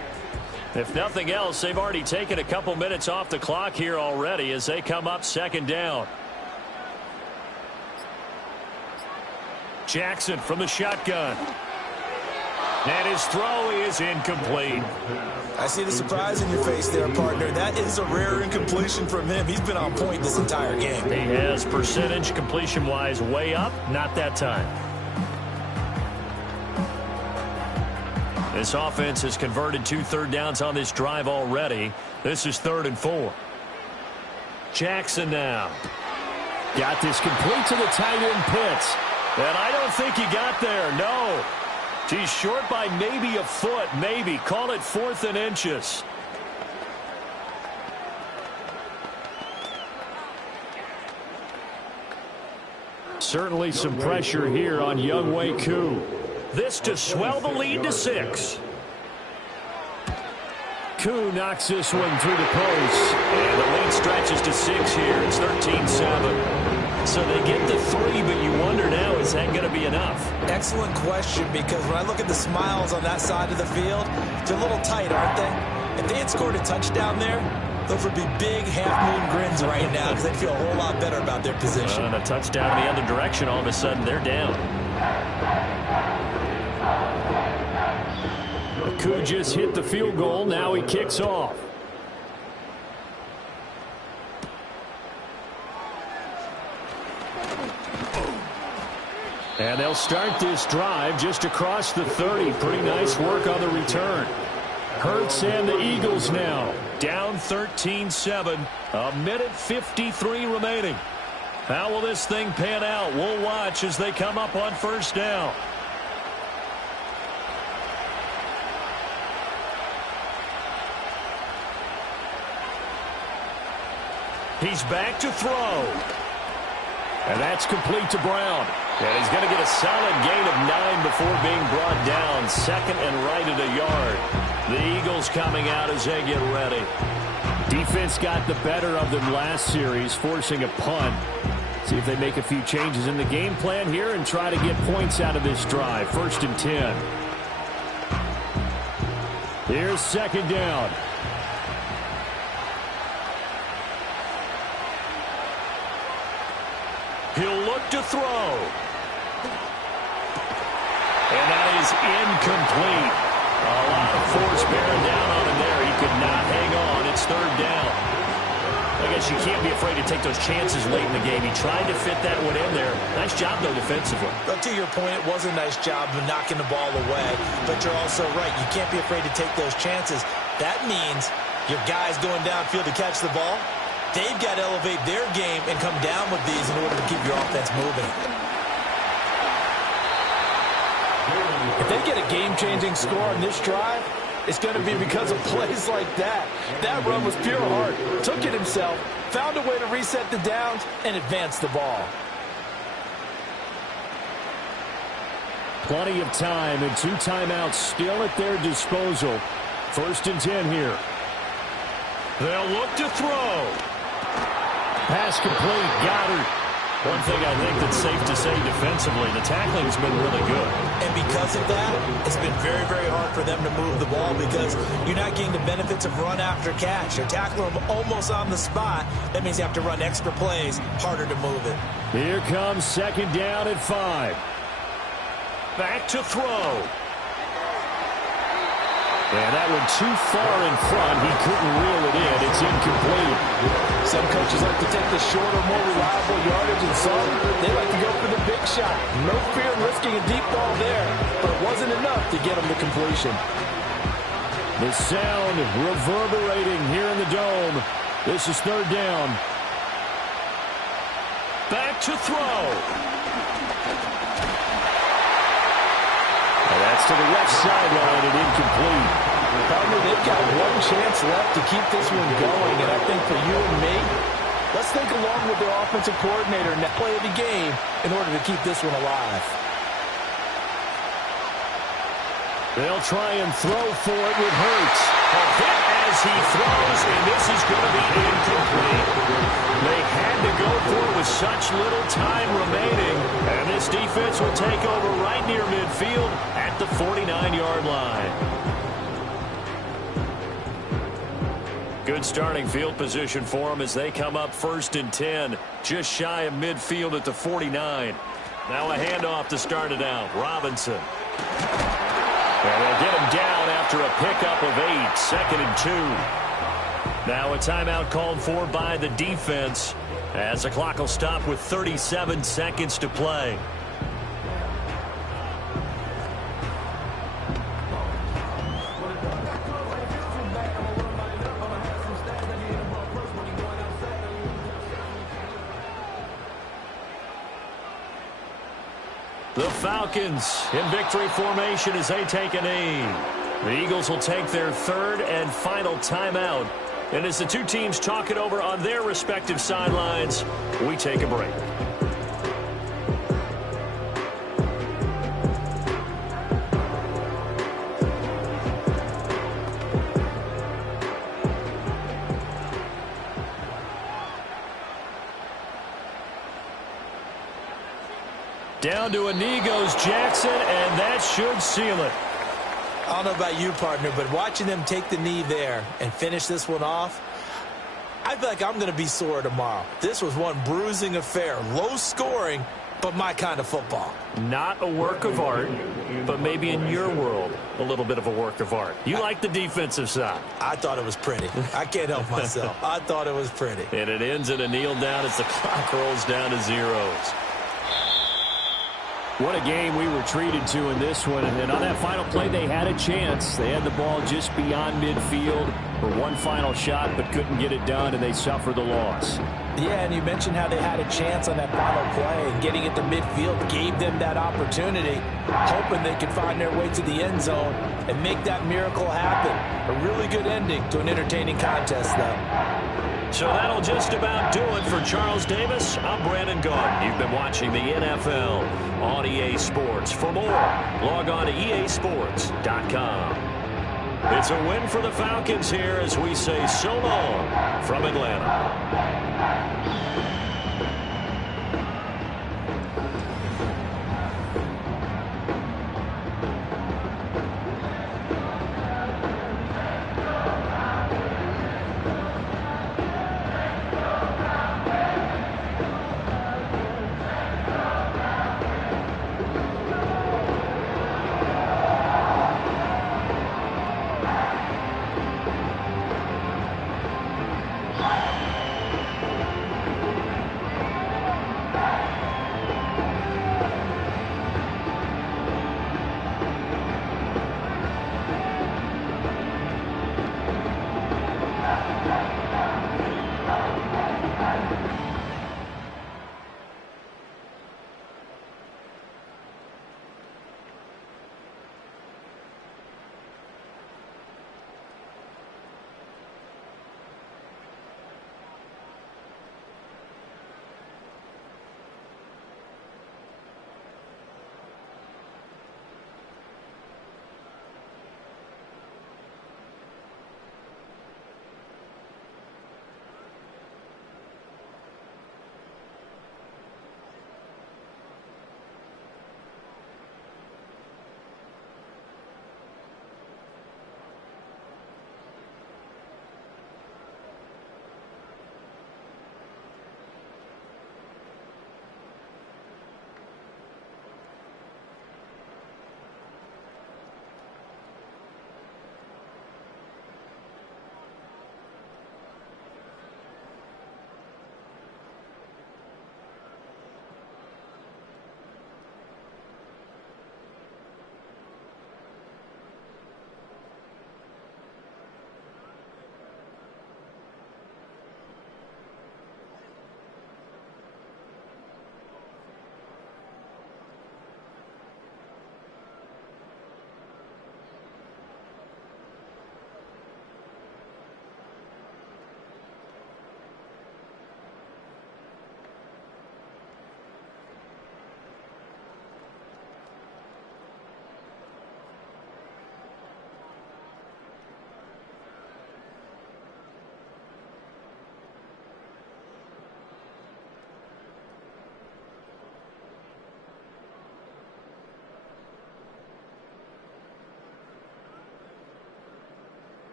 If nothing else, they've already taken a couple minutes off the clock here already as they come up second down. Jackson from the shotgun. And his throw is incomplete. I see the surprise in your face there, partner. That is a rare incompletion from him. He's been on point this entire game. He has percentage completion-wise way up, not that time. This offense has converted 2 third downs on this drive already. This is 3rd and 4. Jackson now. Got this complete to the tight end Pitts. And I don't think he got there, no. He's short by maybe a foot, maybe. Call it 4th and inches. Certainly some pressure here on Younghoe Koo. This to swell the lead to 6. Koo knocks this one through the post. And the lead stretches to 6 here. It's 13-7. So they get the 3, but you wonder now, is that going to be enough? Excellent question, because when I look at the smiles on that side of the field, they're a little tight, aren't they? If they had scored a touchdown there, those would be big half-moon grins right now because they'd feel a whole lot better about their position. And a touchdown in the other direction, all of a sudden they're down. Koo just hit the field goal. Now he kicks off. And they'll start this drive just across the 30. Pretty nice work on the return. Hurts and the Eagles now down 13-7. A minute 53 remaining. How will this thing pan out? We'll watch as they come up on 1st down. He's back to throw. And that's complete to Brown. And he's going to get a solid gain of 9 before being brought down. 2nd and right at a yard. The Eagles coming out as they get ready. Defense got the better of them last series, forcing a punt. See if they make a few changes in the game plan here and try to get points out of this drive. 1st and 10. Here's 2nd down. He'll look to throw. And that is incomplete. A lot of force bearing down on him there. He could not hang on. It's 3rd down. I guess you can't be afraid to take those chances late in the game. He tried to fit that one in there. Nice job, though, defensively. But to your point, it was a nice job of knocking the ball away. But you're also right. You can't be afraid to take those chances. That means your guys going downfield to catch the ball, they've got to elevate their game and come down with these in order to keep your offense moving. If they get a game-changing score on this drive, it's going to be because of plays like that. That run was pure heart. Took it himself, found a way to reset the downs, and advance the ball. Plenty of time and 2 timeouts still at their disposal. 1st and 10 here. They'll look to throw. Pass complete. Goddard. One thing I think that's safe to say defensively, the tackling's been really good. And because of that, it's been very, very hard for them to move the ball because you're not getting the benefits of run after catch. You're tackling them almost on the spot. That means you have to run extra plays, harder to move it. Here comes 2nd down at 5. Back to throw. And that one too far in front. He couldn't reel it in. It's incomplete. Some coaches like to take the shorter, more reliable yardage, and some, they like to go for the big shot. No fear in risking a deep ball there, but it wasn't enough to get him to completion. The sound reverberating here in the dome. This is 3rd down. Back to throw. And that's to the left sideline and incomplete. Partner, they've got one chance left to keep this one going, and I think for you and me, let's think along with their offensive coordinator in that play of the game in order to keep this one alive. They'll try and throw for it with Hurts. A hit as he throws, and this is going to be incomplete. They had to go for it with such little time remaining, and this defense will take over right near midfield at the 49-yard line. Good starting field position for them as they come up 1st and 10, just shy of midfield at the 49. Now a handoff to start it out. Robinson. And they'll get him down after a pickup of 8, 2nd and 2. Now a timeout called for by the defense as the clock will stop with 37 seconds to play. The Falcons in victory formation as they take a knee. The Eagles will take their 3rd and final timeout. And as the two teams talk it over on their respective sidelines, we take a break. Down to a knee goes Jackson, and that should seal it. I don't know about you, partner, but watching them take the knee there and finish this one off, I feel like I'm going to be sore tomorrow. This was one bruising affair. Low scoring, but my kind of football. Not a work of art, but maybe in your world, a little bit of a work of art. You like the defensive side. I thought it was pretty. I can't help myself. I thought it was pretty. And it ends in a kneel down as the clock rolls down to zeros. What a game we were treated to in this one. And on that final play, they had a chance. They had the ball just beyond midfield for one final shot, but couldn't get it done, and they suffered the loss. Yeah, and you mentioned how they had a chance on that final play, and getting it to midfield gave them that opportunity, hoping they could find their way to the end zone and make that miracle happen. A really good ending to an entertaining contest, though. So that'll just about do it for Charles Davis. I'm Brandon Gaudin. You've been watching the NFL on EA Sports. For more, log on to easports.com. It's a win for the Falcons here as we say so long from Atlanta.